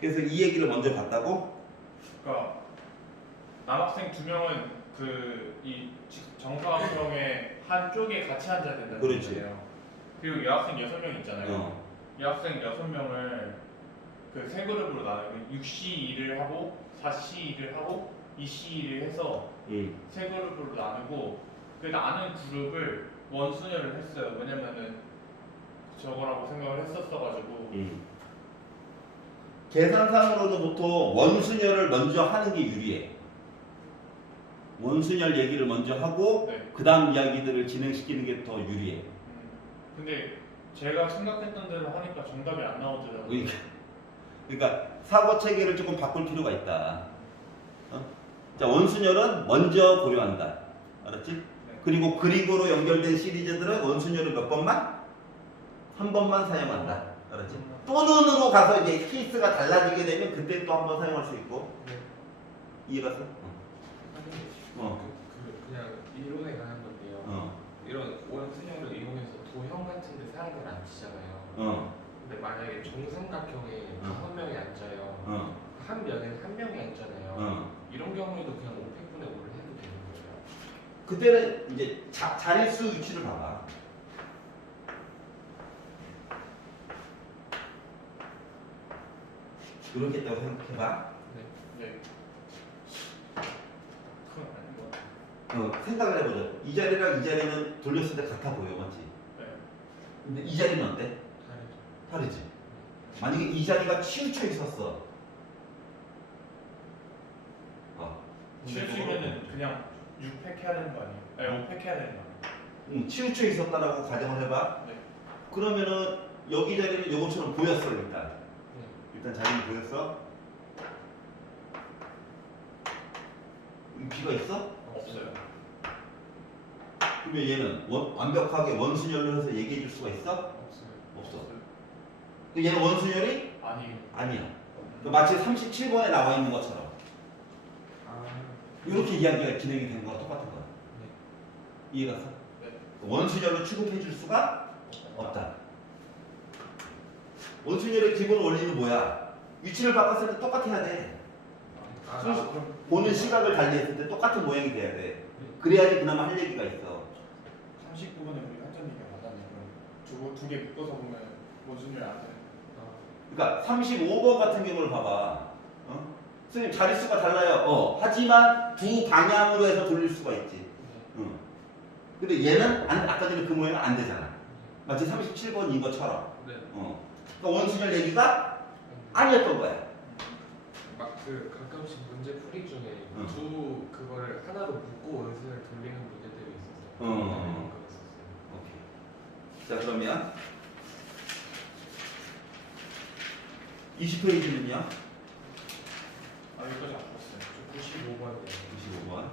그래서 이 얘기를 먼저 봤다고? 그러니까 남학생 2명은 이 정사각형의 한쪽에 같이 앉아야 된다는 그렇지. 거예요. 그리고 여학생 6명 있잖아요. 여학생 6명을 그 세 그룹으로 나눠요. 6C1을 하고 4C1을 하고 2C1을 해서 세 그룹으로 나누고 그 나눈 그룹을 원순위를 했어요. 왜냐면은 저거라고 생각을 했었어가지고. 계산상으로는 보통 원순열을 먼저 하는 게 유리해. 원순열 얘기를 먼저 하고 네. 그 다음 이야기들을 진행시키는 게 더 유리해. 근데 제가 생각했던 대로 하니까 정답이 안 나오더라고요. 그러니까 사고 체계를 조금 바꿀 필요가 있다. 자, 원순열은 먼저 고려한다. 알았지? 네. 그리고 그리고로 연결된 시리즈들은 원순열을 몇 번만? 한 번만 사용한다. 알았지? 또는으로 가서 이제 케이스가 달라지게 되면 그때 또 한 번 사용할 수 있고. 네. 이해갔어? 그냥 이론에 관한 건데요. 이런 원순열을 이용해서 도형 같은 데 사람을 안 치잖아요. 근데 만약에 정삼각형에 5명이 앉아요. 한 면에는 한 명이 앉잖아요. 이런 경우에도 그냥 500분의 5를 해도 되는 거예요. 그때는 이제 자릿수 위치를 봐봐. 이렇게 했다고 생각해봐. 네. 그건 아닌 것 같아요. 생각을 해보자. 이 자리랑 이 자리는 돌렸을 때 같아 보여, 맞지? 네. 근데 이 자리는 어때? 다르죠. 다르지? 만약에 이 자리가 치우쳐 있었어. 치우치면은 그냥 6팩 해야 되는 거 아니에요? 아니 5팩 해야 되는 거 아니에요? 치우쳐 있었다라고 가정을 해봐. 네. 그러면은 여기 자리는 요것처럼 보였어, 일단. 네. 일단 자리는 보였어. 비가 있어? 없어요. 그러면 얘는 완벽하게 원순열로 해서 얘기해 줄 수가 있어? 없어요. 없어. 근데 얘는 원순열이? 아니. 아니야. 마치 37번에 나와 있는 것처럼. 이렇게 이야기가 진행이 된 거랑 똑같은 거야. 이해갔어? 네. 원순열로 취급해 줄 수가 없다. 원순열의 기본 원리는 뭐야? 위치를 바꿨을 때 똑같아야 돼. 그럼 보는 시각을 달리했을 때 똑같은 모양이 돼야 돼. 그래야지 그나마 할 얘기가 있어. 39번에 우리 한전 얘기가 맞았네. 그럼 두 개 묶어서 보면 원순위를 안 되는. 그러니까 35번 같은 경우를 봐봐. 선생님 자릿수가 달라요. 하지만 두 방향으로 해서 돌릴 수가 있지. 근데 얘는 아까 전에 그 모양은 안 되잖아. 마치 37번인 것처럼. 네. 그러니까 원순열 얘기가 아니었던 거야. 막 가끔씩 문제 풀이 중에 두 그거를 하나로 묶고 원순을 돌리는 문제들이 있었어요. 오케이. 자, 그러면 20페이지는요? 여기까지 안 풀었어요. 95번이에요. 95번.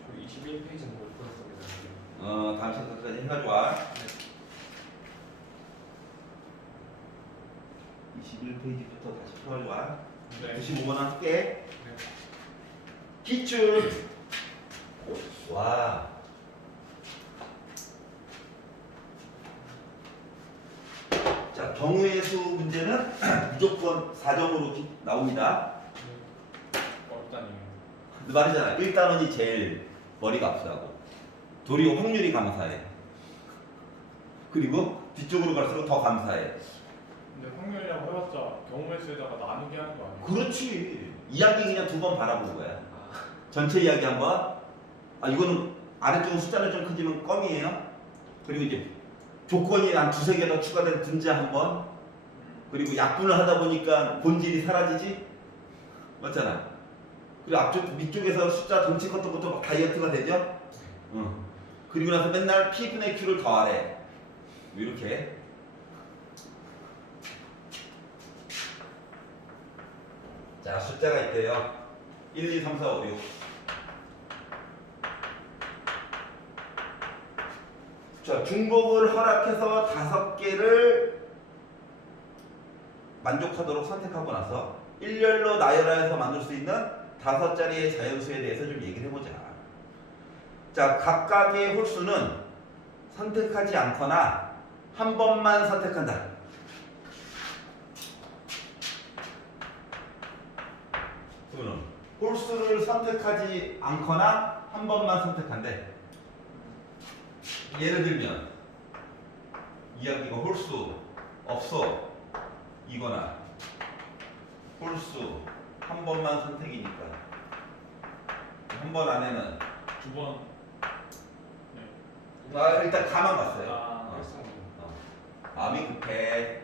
저 21페이지는 못 풀었습니다. 다음 챕터까지 해가지고 와. 21페이지부터 다시 풀어가지고 와. 네. 95번 할게. 네. 기출. 와. 자, 경우의 수 문제는 무조건 4점으로 나옵니다. 어렵다니. 말이잖아. 1단원이 제일 머리가 아프다고. 도리어 확률이 감사해. 그리고 뒤쪽으로 갈수록 더 감사해. 근데 확률이라고 해봤자 경우의 수에다가 나누게 하는 거 아니에요? 그렇지. 이야기 그냥 두 번 바라본 거야. 전체 이야기 한번. 이거는 아래쪽은 숫자는 좀 크지만 껌이에요. 그리고 이제 조건이 한 두세 개 더 추가된 분자 한번. 그리고 약분을 하다 보니까 본질이 사라지지? 맞잖아. 그리고 앞쪽 밑쪽에서 숫자 동치 컸던 것도 막 다이어트가 되죠? 응. 그리고 나서 맨날 P분의 Q를 더하래. 이렇게. 자, 숫자가 있대요. 1, 2, 3, 4, 5, 6. 자, 중복을 허락해서 5개를 만족하도록 선택하고 나서 일렬로 나열하여서 만들 수 있는 5자리의 자연수에 대해서 좀 얘기를 해보자. 자, 각각의 홀수는 선택하지 않거나 한 번만 선택한다. 그러면 홀수를 선택하지 않거나 한 번만 선택한대. 예를 들면 이야기가 홀수 없어 이거나 홀수 한 번만 선택이니까 한 번 안에는 두 번. 네. 일단 가만 봤어요. 아, 마음이 급해.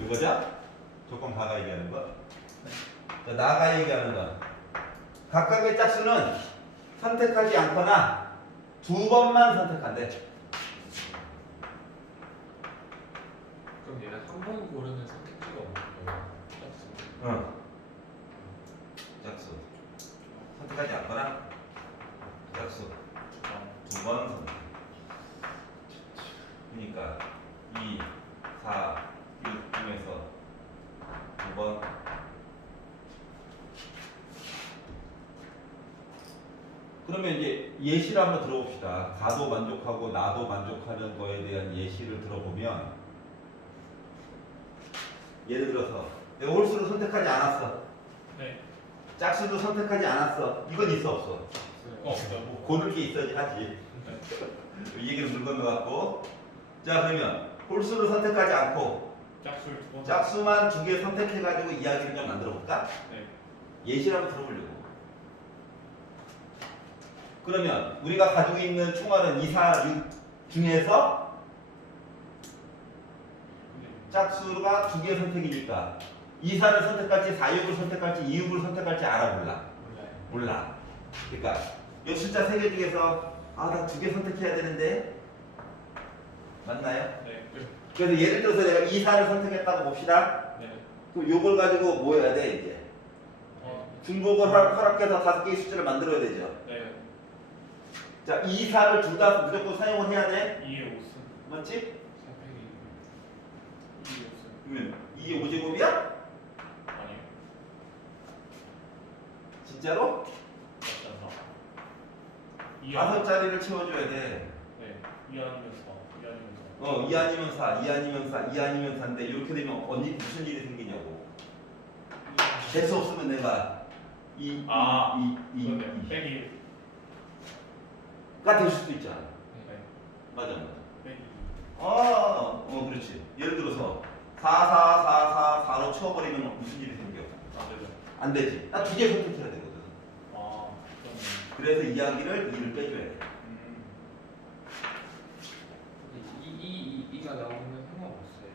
이거죠? 조건 가가 얘기하는 거. 자, 나가 얘기하는 건 각각의 짝수는 선택하지 않거나 2번만 선택한대. 그럼 얘는 한 번 고르는 선택지가 없는 거예요. 응. 짝수 선택하지 않거나 짝수 2번 선택. 그러니까 2, 4, 6 중에서 2번. 그러면 이제 예시를 한번 들어봅시다. 가도 만족하고 나도 만족하는 거에 대한 예시를 들어보면 예를 들어서 내가 홀수를 선택하지 않았어. 네. 짝수도 선택하지 않았어. 이건 있어 없어? 없어요. 뭐 고를 게 있어야지 하지. 이 얘기는 물 건너갔고. 자, 그러면 홀수를 선택하지 않고 짝수를 두 번. 짝수만 2개 선택해가지고 이야기를 좀 만들어 볼까? 네. 예시를 한번 들어보려고. 그러면 우리가 가지고 있는 총알은 2, 4, 6 중에서 짝수가 2개 선택이니까 2, 4를 선택할지 4, 6을 선택할지 2, 6을 선택할지 알아 몰라? 몰라요. 몰라. 그러니까 이 숫자 3개 중에서 나 2개 선택해야 되는데 맞나요? 네. 그래서 예를 들어서 내가 2, 4를 선택했다고 봅시다. 네. 그럼 요걸 가지고 뭐 해야 돼 이제? 중복을 허락해서 5개의 숫자를 만들어야 되죠. 네. 자, 2, 4를 둘 다 무조건 사용을 해야 돼. 2의 5승. 맞지? 2의 5승. 그러면 2의 5제곱이야? 아니요. 진짜로? 맞지 않나? 5자리를 채워줘야 돼. 네. 2 아니면 4. 2 아니면 4. 2 아니면 4, 2 아니면 4, 2 아니면 4인데 이렇게 되면 언니 무슨 일이 생기냐고. 재수 없으면 내가 2, 아, 2, 2, 2, 그러네. 빼기. 2가 될 수도 있잖아. 네. 맞아. 빼기. 그렇지. 예를 들어서 4, 4, 4, 4, 4로 채워버리면 무슨 일이 생겨? 안 되죠. 안 되지. 나 2개 선택해야 되거든. 아, 그러네. 그래서 이야기를 2를 빼줘야 돼. 이가 나오면 상관없어요.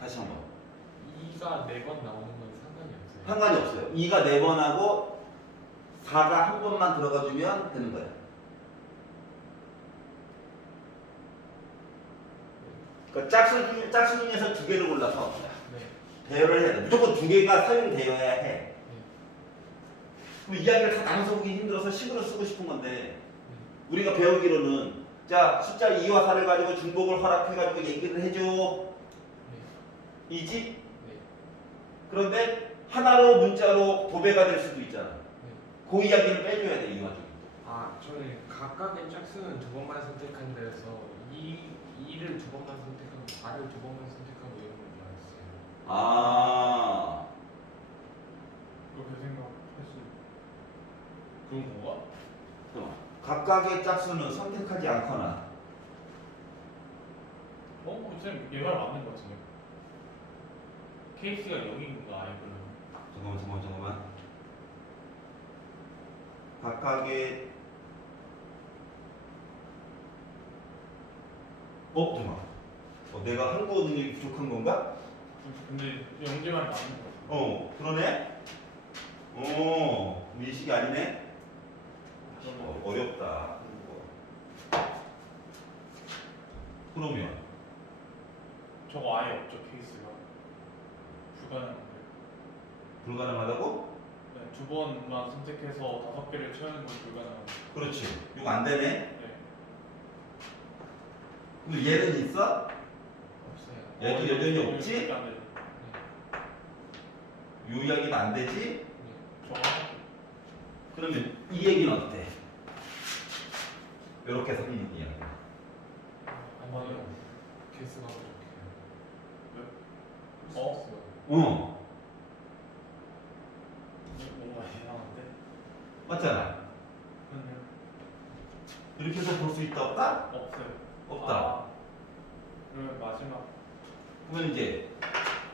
다시 한번. 2가 4번 나오는 건 상관이 없어요. 상관이 없어요. 2가 4번 하고 4가 한 번만 들어가주면 되는 거야. 그러니까 짝수 중에서 2개를 골라서 네. 대여를 해야 돼. 무조건 2개가 사용되어야 해. 그럼 이야기를 다 나눠서 보기 힘들어서 식으로 쓰고 싶은 건데 우리가 배우기로는 자 숫자 2와 4를 가지고 중복을 허락해가지고 얘기를 해줘. 이지? 네. 그런데 하나로 문자로 도배가 될 수도 있잖아. 네. 그 이야기를 빼줘야 돼 이 와중에. 저는 각각의 짝수는 2번만 선택한 데서 2를 2번만 선택하고 4를 2번만 선택하고 이런 걸 말했어요. 아. 그렇게 생각할 수. 그런 건가? 각각의 짝수는 선택하지 않거나 쌤, 얘 말 맞는 것 같은데. 케이스가 0인가 아니면 잠깐만. 각각의 잠깐만. 내가 한국어 능력이 부족한 건가? 근데 영재만 나는 거. 그러네. 미식이 아니네. 어렵다. 그러면 저거 아예 없죠 케이스가. 불가능한데. 불가능하다고? 네, 두 번만 선택해서 5개를 채우는 건 불가능한데. 그렇지. 이거 안 되네. 네. 그럼 얘는 있어? 없어요. 얘도 여전히 없지? 절대 안 되죠. 요 이야기는 안 되지? 네. 저거 그러면 이 얘기는 어때? 이렇게 생긴 이야기. 아니요. 개수가 부족해요. 어? 뭔가 이상한데? 맞잖아. 그러면 이렇게 해서 볼 수 있다 없다? 없어요. 없다. 아, 그러면 마지막 그러면 이제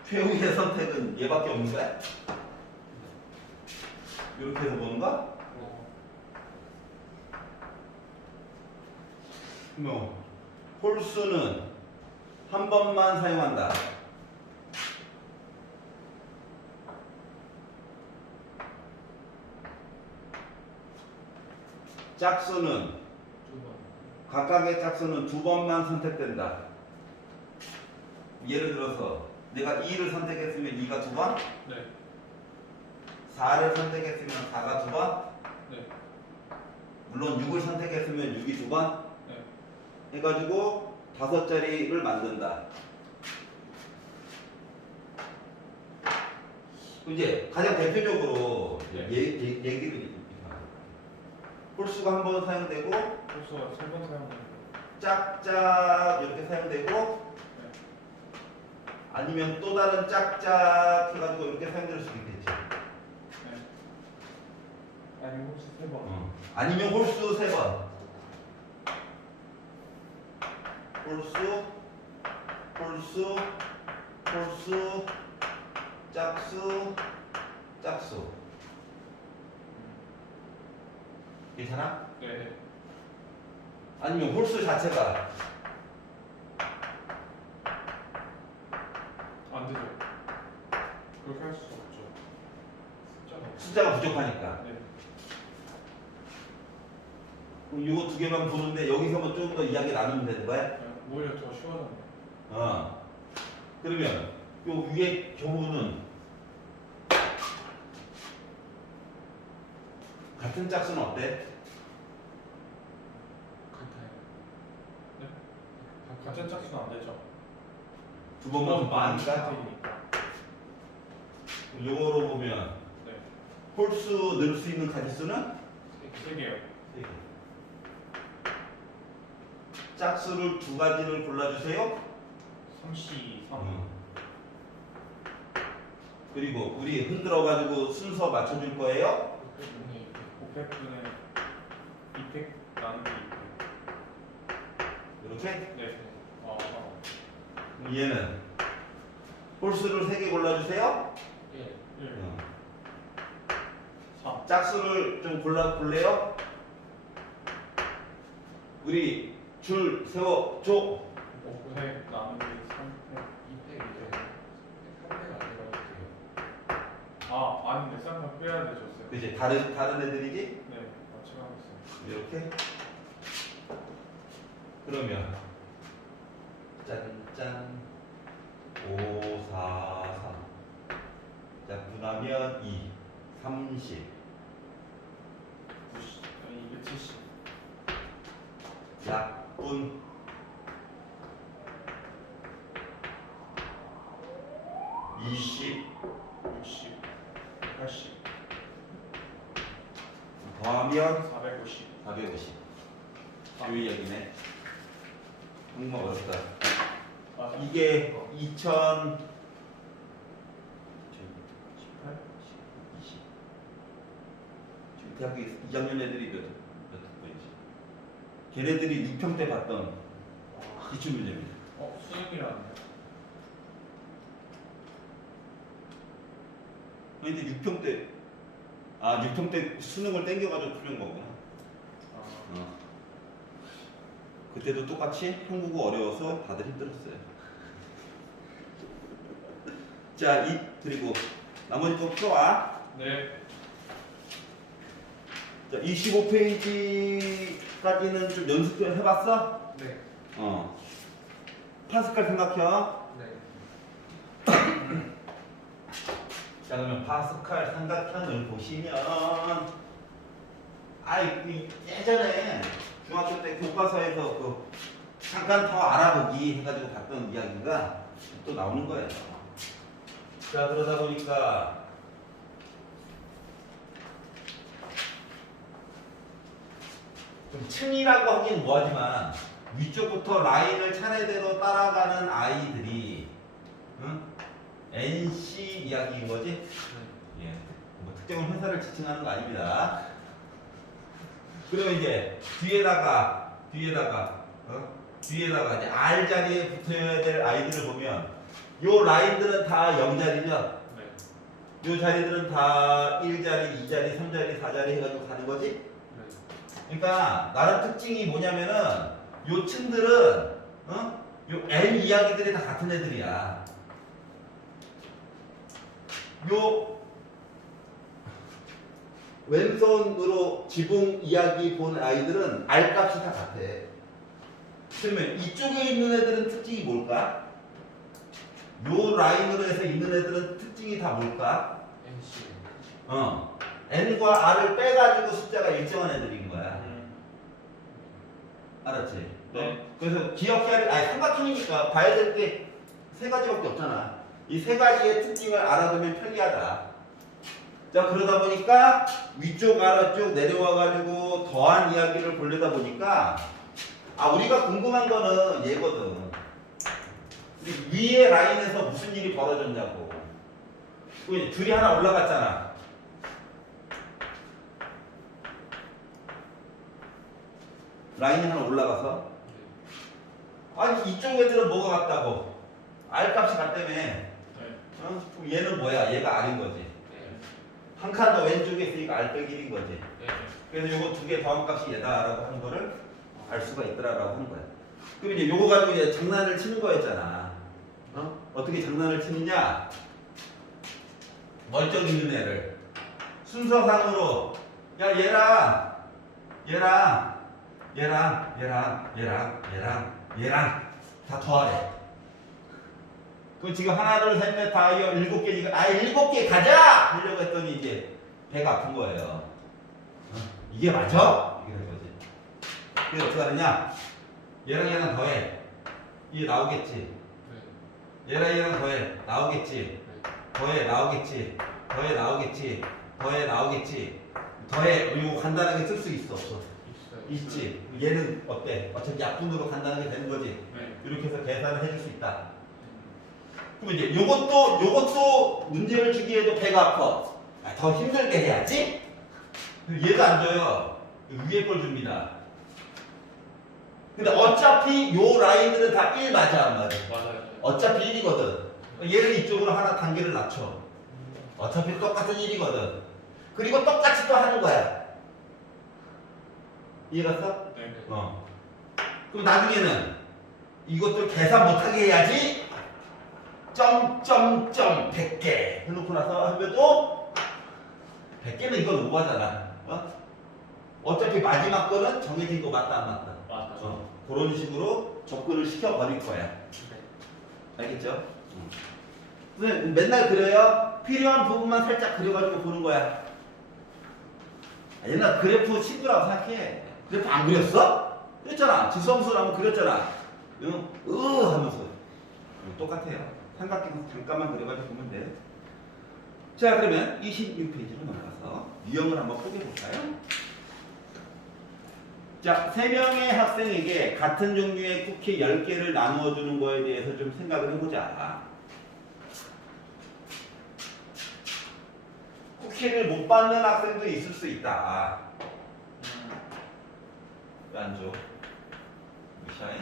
최후의 선택은 얘밖에 없는 거야? 이렇게 해서 보는 거야? 그러면 홀수는 한 번만 사용한다. 짝수는 두 번. 각각의 짝수는 두 번만 선택된다. 예를 들어서 내가 2를 선택했으면 2가 두 번, 네. 4를 선택했으면 4가 두 번, 네. 물론 6을 선택했으면 6이 두 번, 네. 해가지고 5자리를 만든다. 이제 가장 대표적으로 네. 얘기를 홀수가 한 번 사용되고 홀수가 3번 사용되는 거. 짝짝 이렇게 사용되고 네. 아니면 또 다른 짝짝 해가지고 이렇게 사용될 수 있겠지. 네. 아니면 홀수 3번. 아니면 홀수 3번. 홀수, 홀수, 홀수, 짝수, 짝수. 괜찮아? 네. 아니면 홀수 자체가 안 되죠. 그렇게 할 수 없죠. 숫자가 부족하니까. 네. 그럼 이거 두 개만 보는데 여기서만 좀 더 이야기 나누면 되는 거야? 네. 오히려 더 쉬워졌네. 그러면 요 위에 경우는 같은 짝수는 어때? 같아요. 네? 같은 짝수는 안 되죠. 두 번만 많으니까. 선택이니까. 요거로 보면 네. 홀수 넣을 수 있는 가지수는 3개요. 3개. 짝수를 두 가지를 골라주세요. 3C 3. 그리고 우리 흔들어가지고 순서 맞춰줄 거예요. 네. 500분의 200 나누기 200. 이렇게. 네. 그럼 얘는 홀수를 3개 골라주세요. 예. 1. 3. 짝수를 좀 골라볼래요? 우리 줄 세워줘. 500 나누기 300. 200이요. 300 아니라고 돼요. 아, 아닌데 쌍쌍 빼야 되죠. 쌤. 그치? 다른 애들이지? 네. 맞춰가고 있어요. 이렇게. 그러면 짠짠 5, 4, 3. 자, 분하면 2, 30. 90. 아니 270. 약분 20 60. 80. 더하면 450. 450. 요 이야기네. 정말 어렵다. 아, 이게 2018, 20. 지금 대학교 2학년 애들이 몇 학번이지? 걔네들이 6평 때 봤던 기출 문제입니다. 수능이라는데. 근데 6평 때, 6평 때 수능을 땡겨가지고 풀는 거구나. 아, 그때도 똑같이 한국어 어려워서 다들 힘들었어요. 자, 그리고 나머지 좀 풀어와. 네. 자, 25페이지까지는 좀 연습 좀 해봤어? 네. 파스칼 생각해. 네. 자, 그러면 파스칼 삼각형을 보시면, 예전에 중학교 때 교과서에서 잠깐 더 알아보기 해가지고 봤던 이야기가 또 나오는 거예요. 자, 그러다 보니까 좀 층이라고 하긴 뭐하지만 위쪽부터 라인을 차례대로 따라가는 아이들이, 응? NC 이야기인 거지? 예. 뭐 특정한 회사를 지칭하는 거 아닙니다. 그러면 이제 뒤에다가 이제 R 자리에 붙어야 될 아이들을 보면 요 라인들은 다 0자리죠? 네. 요 자리들은 다 1자리, 2자리, 3자리, 4자리 해가지고 가는 거지? 네. 그러니까 나름 특징이 뭐냐면은 요 층들은 요 N 이야기들이 다 같은 애들이야. 요 왼손으로 지붕 이야기 본 아이들은 R 값이 다 같아. 그러면 이쪽에 있는 애들은 특징이 뭘까? 요 라인으로 해서 있는 애들은 특징이 다 뭘까? NC. N과 R을 빼가지고 숫자가 일정한 애들인 거야. 알았지? 네. 그래서 기억해야 될, 삼각형이니까 봐야 될 게 세 가지밖에 없잖아. 이 세 가지의 특징을 알아두면 편리하다. 자, 그러다 보니까 위쪽 아래쪽 내려와가지고 더한 이야기를 보려다 보니까 우리가 궁금한 거는 얘거든. 위에 라인에서 무슨 일이 벌어졌냐고. 줄이 하나 올라갔잖아. 라인이 하나 올라가서 아니 이쪽 애들은 뭐가 같다고? R 값이 같다며. 네. 그럼 얘는 뭐야? 얘가 R인 거지. 네. 한 칸 더 왼쪽에 있으니까 R 빼기 1인 거지. 네. 그래서 요거 두 개 더한 값이 얘다라고 하는 거를 알 수가 있더라라고 하는 거야. 그럼 이제 요거 가지고 이제 장난을 치는 거였잖아. 어떻게 장난을 치느냐? 멀쩡 있는 애를 순서상으로 야 얘랑 다 더하래. 그럼 지금 하나 둘 셋 넷 다 7개니까 7개 가자 하려고 했더니 이제 배가 아픈 거예요. 이게 맞아? 이게 된 거지. 그래서 어떻게 하느냐? 얘랑 더해. 이게 나오겠지. 네. 얘랑 더해. 나오겠지. 더해 나오겠지. 더해 나오겠지. 더해 나오겠지. 더해. 이거 간단하게 쓸 수 있어 없어? 있어요. 있지. 얘는 어때? 어차피 약분으로 간단하게 되는 거지. 네. 이렇게 해서 계산을 해줄 수 있다. 그럼 이제 요것도 문제를 주기에도 배가 아파. 더 힘들게 해야지. 얘도 안 줘요. 위에 걸 줍니다. 근데 어차피 요 라인들은 다 1 맞아 안 맞아? 맞아요. 어차피 1이거든. 얘를 이쪽으로 하나 단계를 낮춰. 어차피 똑같은 1이거든. 그리고 똑같이 또 하는 거야. 이해갔어? 네. 그럼 나중에는 이것들 계산 못하게 해야지. 점점점 100개 해놓고 나서 하면 또 100개는 이건 오버잖아. 어차피 마지막 거는 정해진 거 맞다 안 맞다. 맞아요. 그런 식으로 접근을 시켜버릴 거야. 네. 알겠죠? 선생님 맨날 그래요. 필요한 부분만 살짝 그려가지고 보는 거야. 옛날 그래프 친구라고 생각해. 그래프 안 그렸어? 그랬잖아. 지수함수를 한번 그렸잖아. 응? 하면서. 똑같아요. 삼각형 잠깐만 그려가지고 보면 돼. 자, 그러면 26페이지로 넘어가서 유형을 한번 포개볼까요? 자, 3명의 학생에게 같은 종류의 쿠키 10개를 나누어 주는 거에 대해서 좀 생각을 해보자. 쿠키를 못 받는 학생도 있을 수 있다. 왜 안 줘? 무시하니?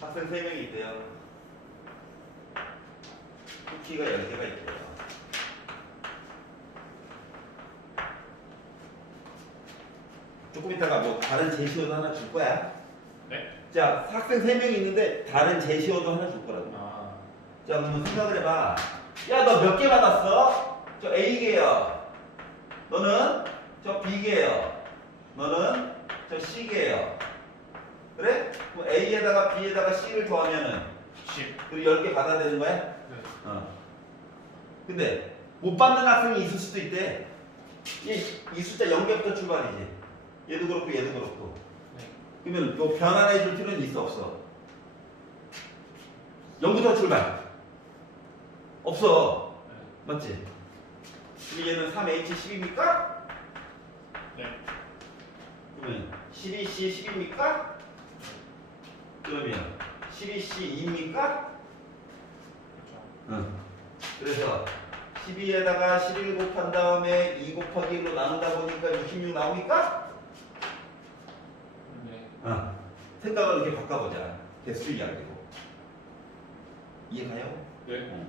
학생 3명이 있대요. 쿠키가 10개가 있대요. 조금 이따가 뭐 다른 제시어도 하나 줄 거야. 네. 자, 학생 3명이 있는데 다른 제시어도 하나 줄 거라고. 자, 그러면 생각을 해봐. 야, 너 몇 개 받았어? 저 A개요. 너는 저 B개요. 너는 저 C개요. 그래? 그럼 A에다가 B에다가 C를 더하면은 10. 그 10개 받아야 되는 거야? 네. 근데 못 받는 학생이 있을 수도 있대. 이 숫자 0개부터 출발이지. 얘도 그렇고 얘도 그렇고. 네. 그러면 뭐 변환해 줄 필요는 있어 없어? 0부터 출발. 없어. 네. 맞지? 그럼 얘는 3H10입니까? 네. 그러면 12C 10입니까? 그러면 12C2입니까? 그렇죠. 응. 그래서 12에다가 11 곱한 다음에 2 곱하기 1로 나누다 보니까 66 나오니까? 네. 생각을 이렇게 바꿔보자. 개수 이야기고. 이해가요? 네.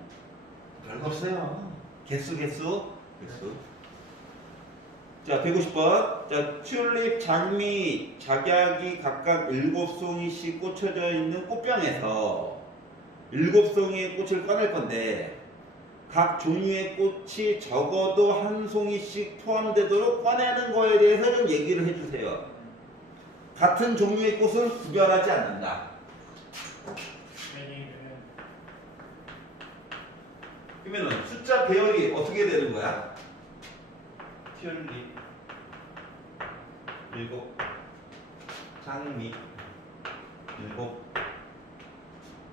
별거 없어요. 개수. 자, 150번. 자, 튤립, 장미, 작약이 각각 7송이씩 꽂혀져 있는 꽃병에서 7송이의 꽃을 꺼낼 건데 각 종류의 꽃이 적어도 한 송이씩 포함되도록 꺼내는 거에 대해서 좀 얘기를 해주세요. 같은 종류의 꽃은 구별하지 않는다. 그러면 숫자 배열이 어떻게 되는 거야? 튤립 7, 장미 7,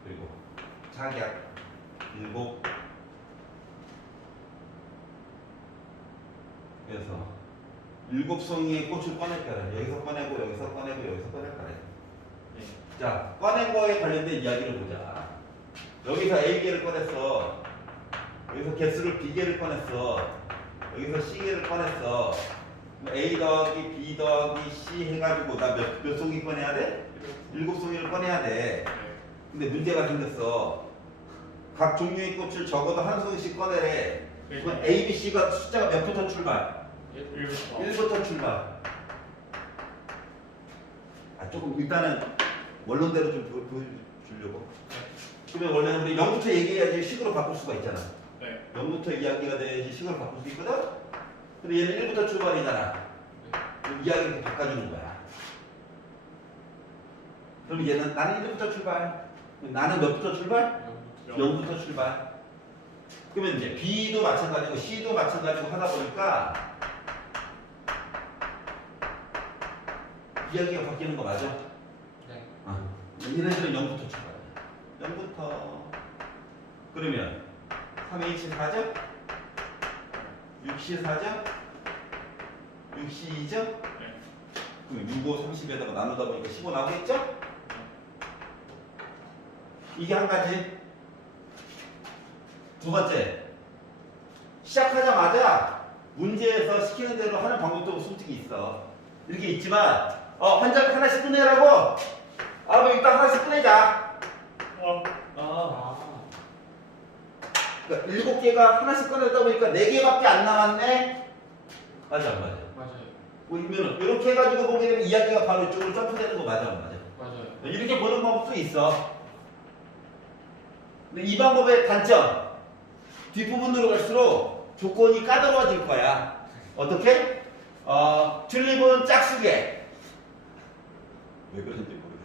그리고 작약 7. 그래서 7송이의 꽃을 꺼낼 거라. 여기서 꺼내고 여기서 꺼내고 여기서 꺼낼 거래. 네. 자, 꺼낸 거에 관련된 이야기를 보자. 여기서 A개를 꺼냈어. 여기서 개수를 B개를 꺼냈어. 여기서 C개를 꺼냈어. 그럼 A 더하기 B 더하기 C 해가지고 나 몇 송이 꺼내야 돼? 7송이를 꺼내야 돼. 네. 근데 문제가 생겼어. 각 종류의 꽃을 적어도 한 송이씩 꺼내래. 그럼 A, B, C가 숫자가 몇부터 출발? 1부터 1부터 출발. 조금 일단은 원론대로 좀 보여주려고. 그러면 원래는 우리 0부터 얘기해야지 식으로 바꿀 수가 있잖아. 네. 0부터 이야기가 돼야지 식으로 바꿀 수 있거든? 근데 얘는 1부터 출발이잖아. 그럼 이야기를 이렇게 바꿔주는 거야. 그럼 얘는 나는 1부터 출발. 나는 몇부터 출발? 0부터 출발. 그러면 이제 B도 마찬가지고 C도 마찬가지고 하다 보니까 이야기가 바뀌는 거 맞아? 네. 얘네들은 0부터 출발해. 0부터. 그러면 3H 4죠? 6C 4죠? 6C 2죠? 네. 그럼 6, 5, 30에다가 나누다 보니까 15 나오겠죠? 이게 한 가지. 두 번째. 시작하자마자 문제에서 시키는 대로 하는 방법도 솔직히 있어. 이렇게 있지만 한 장 하나씩 끝내라고. 그럼 일단 하나씩 끝내자. 그러니까 7개가 하나씩 꺼내다 보니까 4개밖에 안 남았네. 맞아 안 맞아? 맞아요. 보이면은 이렇게 해가지고 보게 되면 이야기가 바로 이쪽으로 점프되는 거 맞아 안 맞아? 맞아요. 이렇게 보는 방법도 있어. 근데 이 방법의 단점, 뒷부분으로 갈수록 조건이 까다로워질 거야. 어떻게? 튤립은 짝수개. 왜 그런지 모르겠어.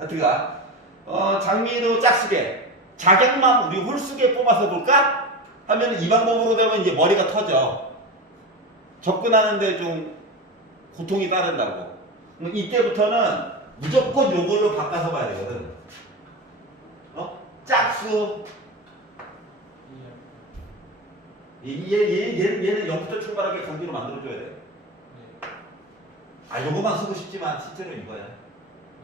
하여튼가 장미도 짝수개. 작약만 우리 홀수개 뽑아서 볼까? 하면 이 방법으로 되면 이제 머리가 터져. 접근하는데 좀 고통이 따른다고. 그럼 이때부터는 무조건 요걸로 바꿔서 봐야 되거든. 짝수. 얘는 0부터 출발하게 강제로 만들어줘야 돼. 네. 요거만 쓰고 싶지만 실제로 이거야.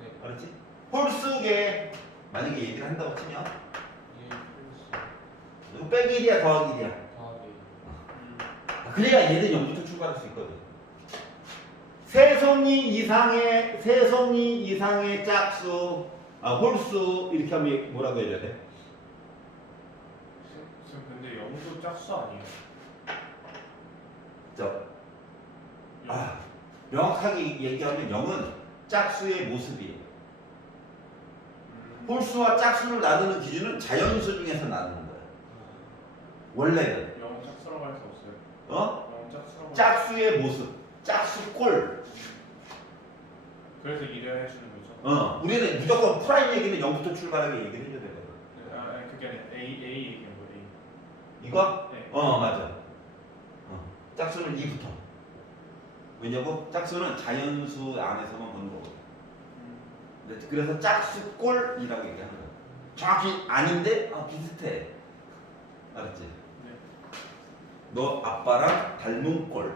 네. 알았지? 홀수계. 만약에 얘기를 한다고 치면 예, 플러스 이거 빼기 1이야 더하기 1이야. 더하기. 그래야 얘는 0부터 출발할 수 있거든. 세 송이 이상의 짝수, 홀수 이렇게 하면 뭐라고 해줘야 돼? 쌤 근데 0도 짝수 아니에요? 명확하게 얘기하면 0은 짝수의 모습이에요. 홀수와 짝수를 나누는 기준은 자연수 중에서 나누는 거야. 원래는. 영 짝수라고 할 수 없어요. 어? 영 짝수라고. 짝수의 모습, 짝수 꼴. 그래서 이래야 해주는 거죠. 우리는 무조건 프라임 얘기는 0부터 출발하게 얘기를 해줘야 되거든. 아니 그게 아니라 A 얘기한 거예요. 이거? 네. 맞아. 짝수는 2부터. 왜냐고? 짝수는 자연수 안에서만 보는 거거든. 그래서 짝수 꼴이라고 얘기하는 거야. 정확히 아닌데 비슷해. 알았지? 네. 너 아빠랑 닮은 꼴.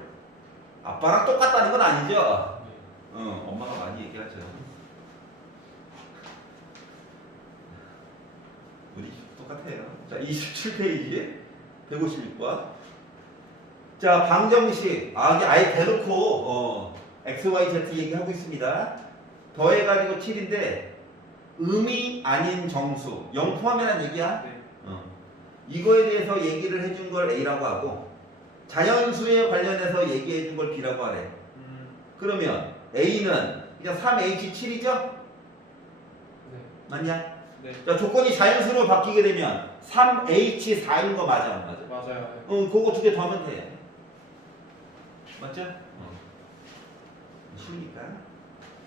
아빠랑 똑같다는 건 아니죠? 엄마가 많이 얘기하죠. 우리 똑같아요. 자, 27페이지 156번. 자, 방정식. 이게 아예 대놓고 x, y, z 얘기하고 있습니다. 더해가지고 7인데 음이 아닌 정수 0 포함이라는 얘기야. 네. 이거에 대해서 얘기를 해준 걸 A라고 하고 자연수에 관련해서 얘기해 준 걸 B라고 하래. 그러면 A는 그냥 3H7이죠? 네. 맞냐? 네. 자, 조건이 자연수로 바뀌게 되면 3H4인 거 맞아, 안 맞아? 맞아요. 그거 두 개 더하면 돼. 맞죠? 쉬우니까.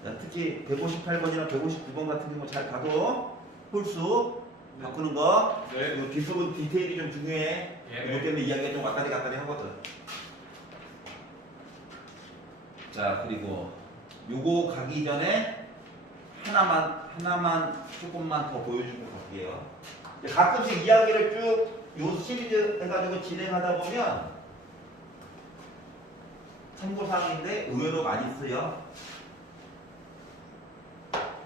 자, 특히 158번이나 159번 같은 경우 잘 봐도 홀수 바꾸는 거. 네. 그리고 뒷부분 디테일이 좀 중요해. 예. 이것 때문에 이야기가 좀 왔다리 갔다리 하거든. 자, 그리고 요거 가기 전에 하나만 조금만 더 보여주고 갈게요. 가끔씩 이야기를 쭉 요 시리즈 해가지고 진행하다 보면 참고사항인데 의외로 많이 쓰여.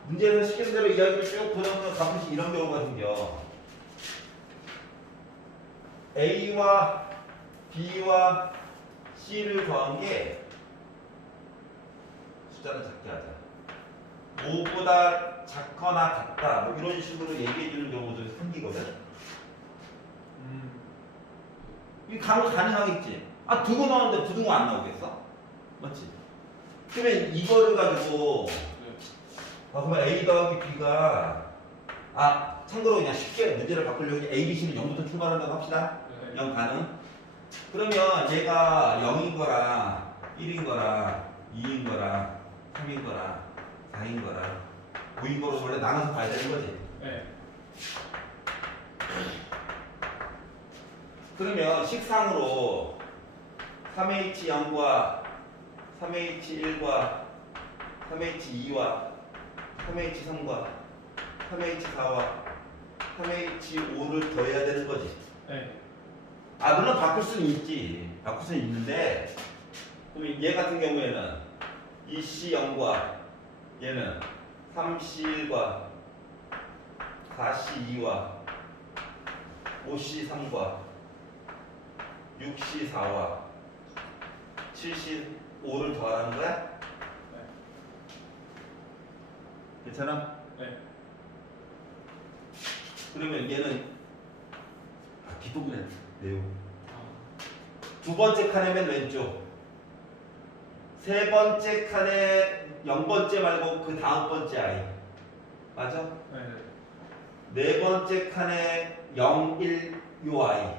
문제에서 시키는 대로 이야기를 쭉 보다 보면 가끔씩 이런 경우가 생겨. A와 B와 C를 더한 게 숫자는 작게 하자. 5보다 작거나 같다. 뭐 이런 식으로 얘기해 주는 경우도 생기거든. 이게 가능하겠지. 두고 나오는데 부등호 안 나오겠어? 맞지? 그러면 이거를 가지고 그러면 A 더하기 B가 참고로 그냥 쉽게 문제를 바꾸려고 A, B, C는 0부터 출발한다고 합시다. 0 가능. 그러면 얘가 0인 거랑 1인 거랑 2인 거랑 3인 거랑 4인 거랑 5인 거로 원래 나눠서 봐야 되는 거지. 네. 그러면 식상으로 3H0과 3H1과 3H2와 3H3과 3H4와 3H5를 더해야 되는 거지. 네. 물론 바꿀 수는 있지. 바꿀 수는 있는데 그럼 얘 같은 경우에는 이 C0과 얘는 3C1과 4C2와 5C3과 6C4와 7C5를 더하는 거야? 네. 괜찮아? 네. 그러면 얘는 뒷부분에 내용. 두 번째 칸에 맨 왼쪽. 세 번째 칸에 0번째 말고 그 다음 번째 i. 맞아? 네. 네 번째 칸에 0, 1, 요 i.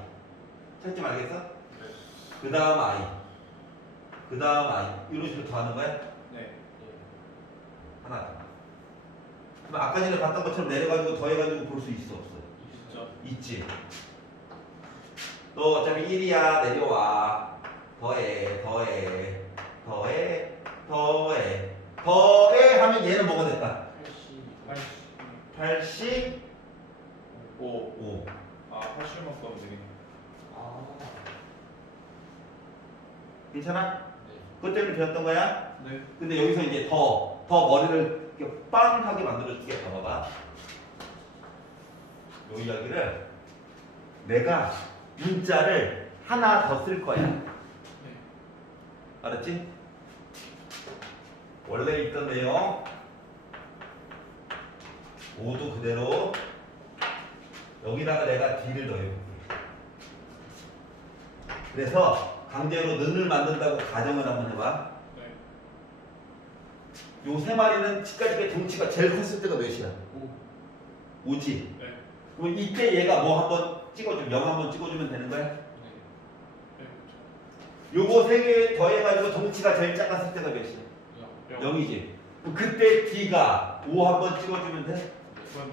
찾지 말겠어? 네. 그 다음 i. 그 다음 i. 이런 식으로 더하는 거야? 네. 하나 더. 그럼 아까 전에 봤던 것처럼 내려가지고 더해가지고 볼 수 있어 없어? 있죠. 있지. 너 어차피 1이야 내려와. 더해 하면 얘는 뭐가 됐다? 85. 85. 80만 써면 되겠네. 괜찮아? 그것 때문에 배웠던 거야? 네. 근데 여기서 이제 더 머리를 이렇게 빵하게 만들어줄게. 봐봐. 요 이야기를 내가 문자를 하나 더 쓸 거야. 네. 알았지? 원래 있던 내용 5도 그대로 여기다가 내가 D를 더해볼게. 그래서 강제로 는을 만든다고 가정을 한번 해봐. 네. 요 세 마리는 치까지게 덩치가 제일 컸을 때가 몇이야? 오지. 네. 그럼 이때 얘가 뭐 한번 찍어주면 0 한번 찍어주면 되는 거야? 네. 네, 요거 세 개 더해가지고 덩치가 제일 작았을 때가 몇이야? 영. 0이지. 그럼 그때 D가 5 한번 찍어주면 돼? 그러면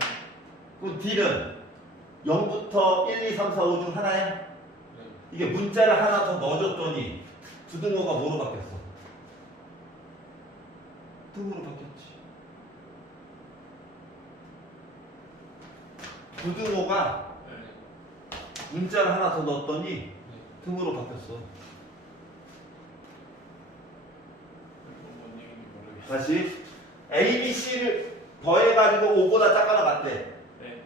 그럼 D는 0부터 1, 2, 3, 4, 5 중 하나야? 네. 이게 문자를 하나 더 넣어줬더니 부등호가 뭐로 바뀌었어? 등으로 바뀌었지. 부등호가 네. 문자를 하나 더 넣었더니 네. 등으로 바뀌었어. 뭔 얘기인지 모르겠어요. 다시 A, B, C를 더해가지고 5보다 작거나 같대. 네.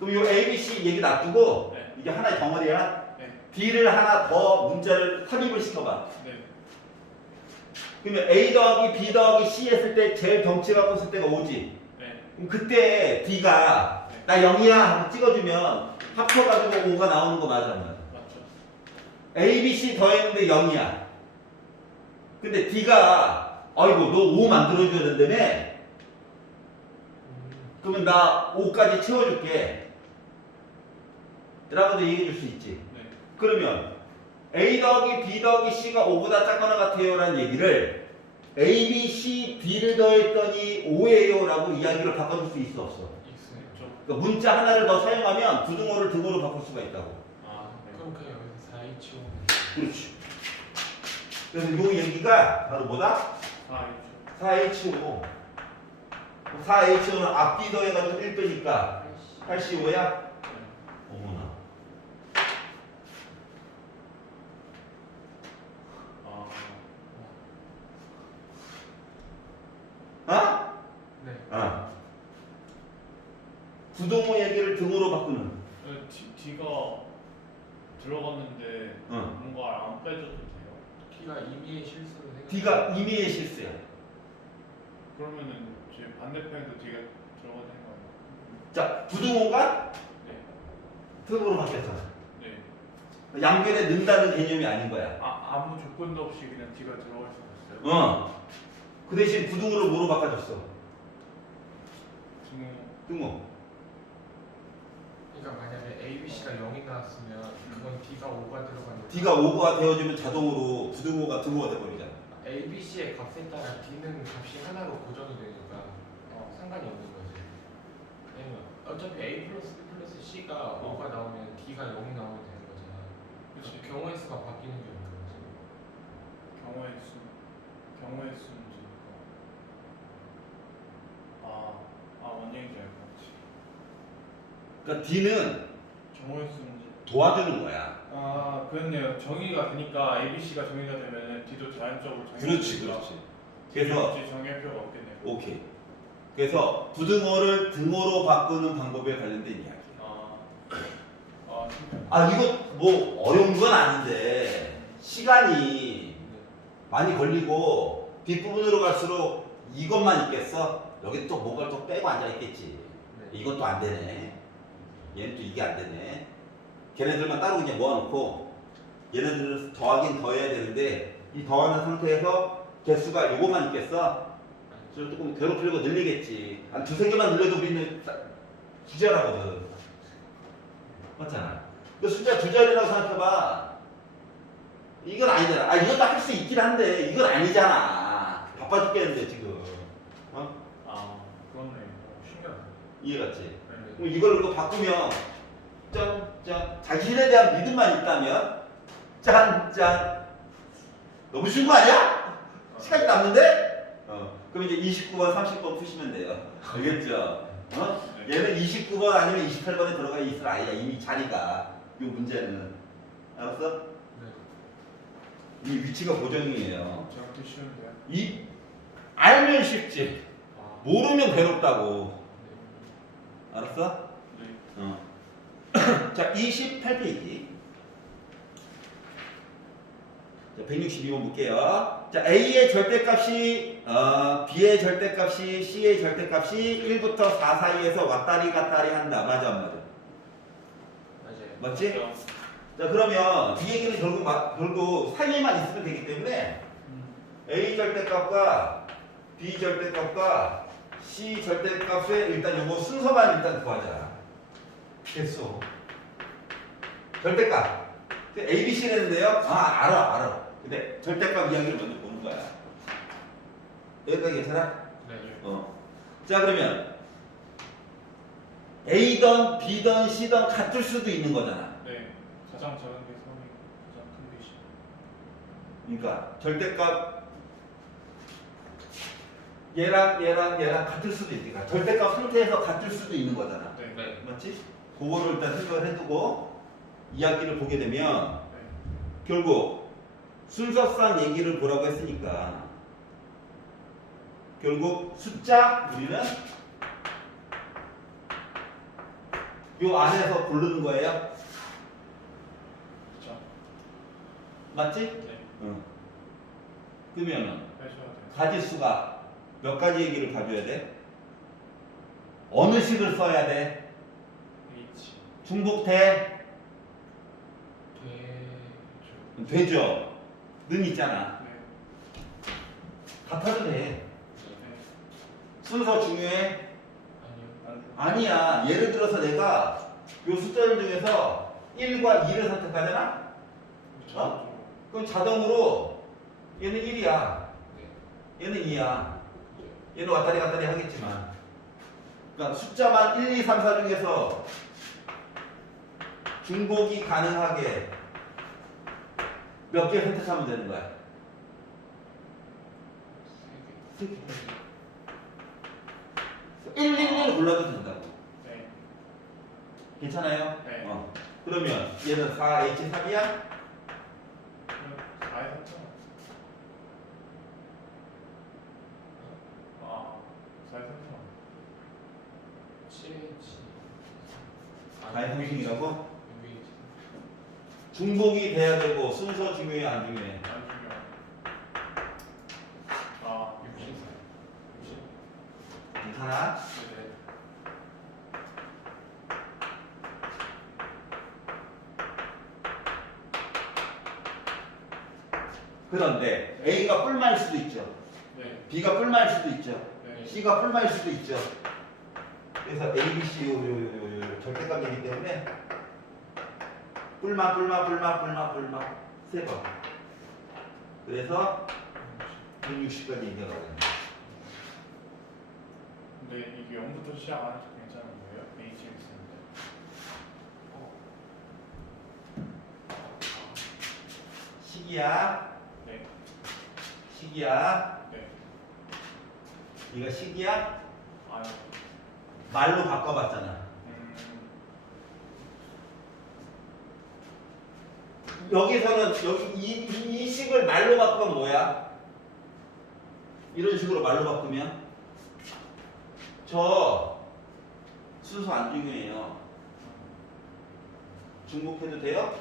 그럼 이 A, B, C 얘기 놔두고 네. 이게 하나의 덩어리야. 네. D를 하나 더 문자를 삽입을 시켜봐. 네. 그러면 A 더하기 B 더하기 C 했을 때 제일 덩치가 컸을 때가 5지. 네. 그럼 그때 D가 나 0이야 하고 찍어주면 합쳐가지고 5가 나오는 거 맞아, 안 맞아? 맞죠. A, B, C 더했는데 0이야. 근데 D가 아이고 너 5 만들어줘야 된다며? 그러면 나 5까지 채워줄게 라고도 얘기해 줄 수 있지. 네. 그러면 A 더하기 B 더하기 C가 5보다 작거나 같아요 라는 얘기를 A, B, C, D를 더했더니 5예요 라고 이야기를 바꿔줄 수 있어 없어? 있어요. 그렇죠. 그러니까 문자 하나를 더 사용하면 부등호를 등호로 바꿀 수가 있다고. 아, 네. 그럼 그냥 여기서 4H5. 그렇지. 그래서 이 얘기가 바로 뭐다? 아, 그렇죠. 4H5. 4H5는 앞뒤 더해가지고 1 빼니까 85야? 네. 어머나. 아. 어? 네. 어. 부등호 얘기를 등호로 바꾸는. D가 들어갔는데 어. 뭔가 안 빼줘도 돼요? D가 임의의 실수로 생각. D가 임의의 실수야. 그러면은 제 반대편에도 D가 들어가야 되는 거 아니에요? 자, 부등호가 네. 등호로 바뀌었잖아. 네. 양변에 넣는다는 개념이 아닌 거야. 아무 조건도 없이 그냥 D가 들어갈 수 있어요? 어. 그 대신 부등호를 뭐로 바꿔줬어? 등호. 등호. 그러니까 만약에 A, B, C가 0이 나왔으면 그건 D가 5가 들어가는. D가 5가 되어주면 자동으로 부등호가 등호가 돼버리잖아. A, B, C의 값에 따라 D는 값이 하나로 고정이 되니까 상관이 없는 거지. 왜냐면 어차피 A 플러스 B 플러스 C가 5가 나오면 D가 0이 나오면 되는 거잖아. 그렇지. 경우의 수가 바뀌는 게 없는 거지. 경우의 수는 지니까. 뭔 얘기인지 알 것 같지. 그러니까 D는 경우의 수는 도와주는 거야. 그렇네요. 정의가 되니까 ABC가 정의가 되면 D도 자연적으로 정의가 그렇지, 되니까 그렇지. 그래서 굳이 정의할 필요가 없겠네요. 오케이. 그래서 부등호를 등호로 바꾸는 방법에 관련된 이야기야. 신기하다. 이거 뭐 어려운 건 아닌데 시간이 많이 걸리고 뒷부분으로 갈수록 이것만 있겠어? 여기 또 뭔가를 또 빼고 앉아 있겠지. 네. 이것도 안 되네. 얘는 또 이게 안 되네. 걔네들만 따로 그냥 모아놓고 얘네들은 더하긴 더해야 되는데 이 더하는 상태에서 개수가 요거만 있겠어? 그래서 조금 괴롭히려고 늘리겠지. 한 두세 개만 늘려도 우리는 기절하거든. 맞잖아. 그 숫자 두 자리라고 생각해봐. 이건 아니잖아. 이것도 할 수 있긴 한데 이건 아니잖아. 바빠 죽겠는데 지금. 그렇네. 신기하다. 이해갔지? 네. 그럼 이걸 그거 바꾸면 자신에 대한 믿음만 있다면 짠 너무 쉬운 거 아니야? 시간이 남는데? 그럼 이제 29번 30번 푸시면 돼요. 알겠죠? 얘는 29번 아니면 28번에 들어가 있을 아이야. 이미 자리가 이 문제는 알았어? 네. 이 위치가 고정이에요. 저렇게 쉬운데요? 이 알면 쉽지 모르면 괴롭다고. 알았어? 네. 자, 28페이지. 자, 162번 볼게요. 자, A의 절대값이 B의 절대값이 C의 절대값이 1부터 4 사이에서 왔다리 갔다리 한다. 맞아, 안 맞아? 맞아요. 맞지? 자, 그러면 이 얘기는 결국 사이에만 있으면 되기 때문에 A 절대값과 B 절대값과 C 절대값에 일단 요거 순서만 일단 구하자. 됐어. 절대값. A, B, C를 했는데요. 아, 알아. 근데 절대값 이야기를 먼저 보는 거야. 여기까지 괜찮아? 네. 자, 그러면 A던 B던 C던 같을 수도 있는 거잖아. 네. 가장 작은 게 3이고 가장 큰 게 10. 그러니까 절대값 얘랑 같을 수도 있으니까 절대값 상태에서 같을 수도 있는 거잖아. 네. 네. 맞지? 그거를 일단 생각을 해두고 이야기를 보게 되면 네. 결국 순서상 얘기를 보라고 했으니까 결국 숫자 우리는 요 안에서 고르는 거예요. 그렇죠. 맞지? 네. 응. 그러면은 빼셔야 돼요. 가지수가 몇 가지 얘기를 봐줘야 돼? 어느 식을 써야 돼? H. 중복돼? 되죠. 되죠. 는 있잖아. 네. 같아도 돼. 네. 순서 중요해? 아니요. 아니야. 예를 들어서 내가 요 숫자들 중에서 1과 2를 선택하잖아? 어? 그럼 자동으로 얘는 1이야. 네. 얘는 2야. 얘는 왔다리 갔다리 하겠지만. 그러니까 숫자만 1, 2, 3, 4 중에서 중복이 가능하게 몇 개 선택하면 되는 거야? 세 개. 1, 1, 1 골라도 된다고. 네. 괜찮아요? 네. 그러면 얘는 4H3이야? 4에 3점. 아, 4에 3점. CH. 아니, 형식이라고? 여기 중복이 돼야 되고 순서 중요해 안 중요해? 안 중요한. 아, 64. 60. 괜찮아? 네. 그런데 A가 뿔마일 수도 있죠. 네. B가 뿔마일 수도 있죠. 네. C가 뿔마일 수도 있죠. 그래서 A, B, C 요 절대값이기 때문에 뿔마 세 번. 그래서 160까지 인정하거든요. 근데 이게 0부터 시작 안 해도 괜찮은 거예요? HX인데. 식이야. 네. 식이야. 네. 이거 식이야? 아니. 말로 바꿔봤잖아. 여기서는 여기 이 식을 말로 바꾸면 뭐야? 이런 식으로 말로 바꾸면 저 순서 안 중요해요. 중복해도 돼요?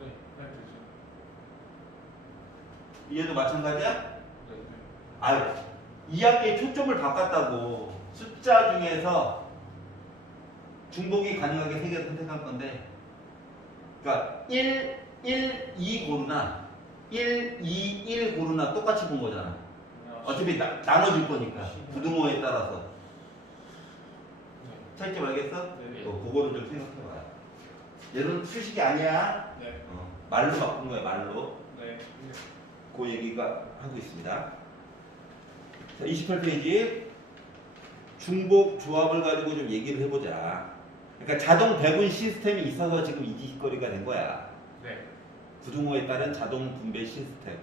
네. 네, 되죠. 얘도 마찬가지야? 네. 아유, 이야기의 초점을 바꿨다고. 숫자 중에서 중복이 가능하게 3개 선택할 건데 그러니까 1, 2 고르나 1, 2, 1 고르나 똑같이 본 거잖아. 어차피 나눠줄 거니까 부등호에 따라서. 네. 차이점 알겠어? 네. 그거는 좀 생각해봐요. 얘는 수식이 아니야. 네. 말로 바꾼 거야, 말로. 네. 그 얘기가 하고 있습니다. 자, 28페이지. 중복 조합을 가지고 좀 얘기를 해보자. 그러니까 자동 배분 시스템이 있어서 지금 이 짓거리가 된 거야. 네. 부등호에 따른 자동 분배 시스템.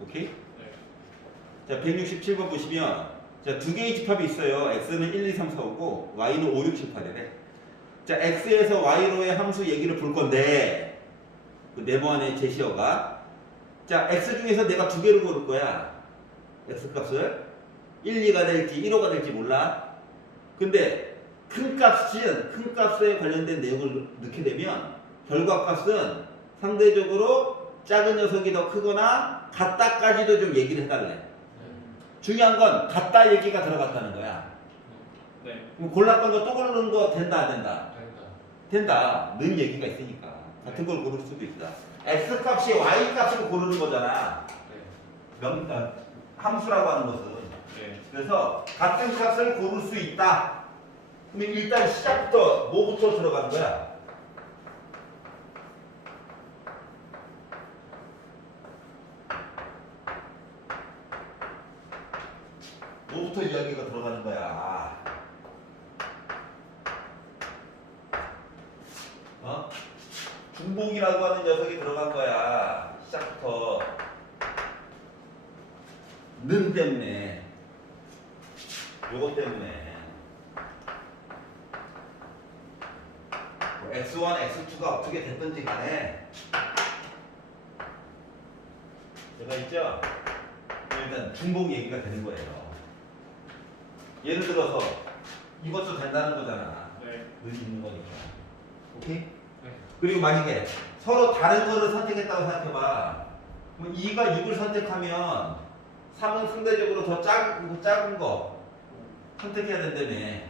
오케이? 네. 자, 167번 보시면 자, 두 개의 집합이 있어요. x는 1, 2, 3, 4, 5고 y는 5, 6, 7, 8이래. 자, x에서 y로의 함수 얘기를 볼 건데 그 네모안의 제시어가 자, x 중에서 내가 두 개를 고를 거야. x 값을 1, 2가 될지 1호가 될지 몰라. 근데 큰 값에 관련된 내용을 넣게 되면 결과값은 상대적으로 작은 녀석이 더 크거나 같다까지도 좀 얘기를 해달래. 중요한 건 같다 얘기가 들어갔다는 거야. 네. 그럼 골랐던 거 또 고르는 거 된다 안 된다? 된다. 된다. 는 얘기가 있으니까 같은 걸 고를 수도 있다. x 값이 y 값을 고르는 거잖아. 네. 함수라고 하는 것은. 네. 그래서 같은 값을 고를 수 있다. 그러면 일단 시작부터 뭐부터 들어가는 거야? 뭐부터 이야기가 들어가는 거야? 어? 중복이라고 하는 녀석이 들어간 거야. 시작부터. 는 때문에. 요것 때문에. 뭐 x1, x2가 어떻게 됐든지 간에 제가 있죠? 일단 중복 얘기가 되는 거예요. 예를 들어서 이것도 된다는 거잖아. 네. 는 있는 거니까. 오케이? 네. 그리고 만약에 서로 다른 거를 선택했다고 생각해봐. 그럼 2가 6을 선택하면 3은 상대적으로 더 작은 거 선택해야 된다며.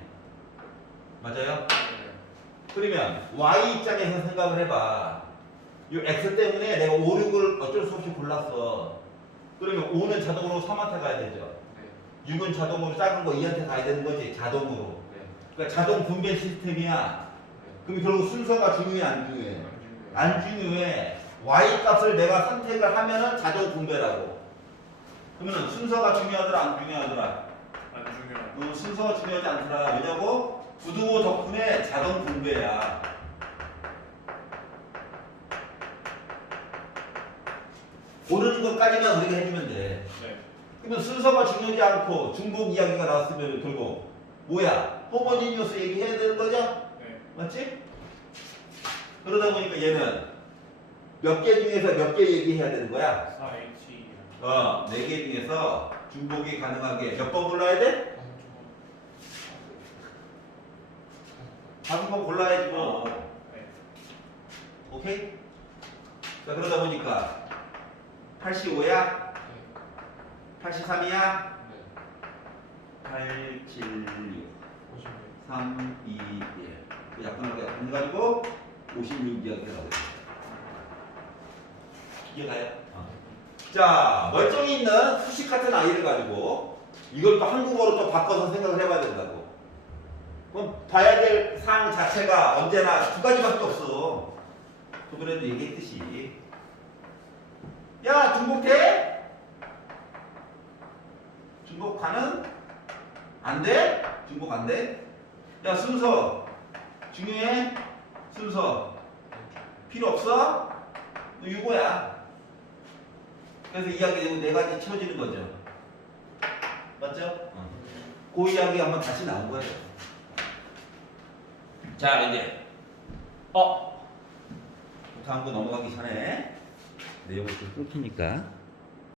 맞아요? 그러면 Y 입장에서 생각을 해봐. 이 X 때문에 내가 5, 6을 어쩔 수 없이 골랐어. 그러면 5는 자동으로 3한테 가야 되죠. 네. 6은 자동으로 작은 거 2한테 가야 되는 거지. 자동으로. 네. 그러니까 자동 분배 시스템이야. 네. 그럼 결국 순서가 중요해 안 중요해? 안 안 중요해. Y 값을 내가 선택을 하면은 자동 분배라고. 그러면 순서가 중요하더라 안 중요하더라? 안 중요한. 순서가 중요하지 않더라. 왜냐고? 부등호 덕분에 자동 분배야. 고르는 것까지만 우리가 해주면 돼. 네. 그러면 순서가 중요하지 않고 중복 이야기가 나왔으면 결국 뭐야? 호모지니어스 얘기해야 되는 거죠? 네. 맞지? 그러다 보니까 얘는 몇 개 중에서 몇 개 얘기해야 되는 거야? 4H. 4개 중에서 중복이 가능하게 몇 번 골라야 돼? 5번 골라야지 뭐. 네. 오케이? 자, 그러다 보니까 85야? 83이야? 8, 7, 6, 3, 2, 1. 약분하게 해가지고 56 이야기가 나오겠다. 이해가요? 자, 멀쩡히 있는 수식 같은 아이를 가지고 이걸 또 한국어로 또 바꿔서 생각을 해봐야 된다고. 그럼 봐야 될 사항 자체가 언제나 두 가지밖에 없어. 저번에도 얘기했듯이. 야, 중복 돼? 중복 가능? 안 돼? 중복 안 돼? 야, 순서 중요해? 순서 필요 없어? 너 유고야. 그래서 이야기 네 가지 채워지는 거죠. 맞죠? 그 이야기 한번 다시 나온 거예요. 자, 이제 다음 거 넘어가기 전에 내용을 좀 끊기니까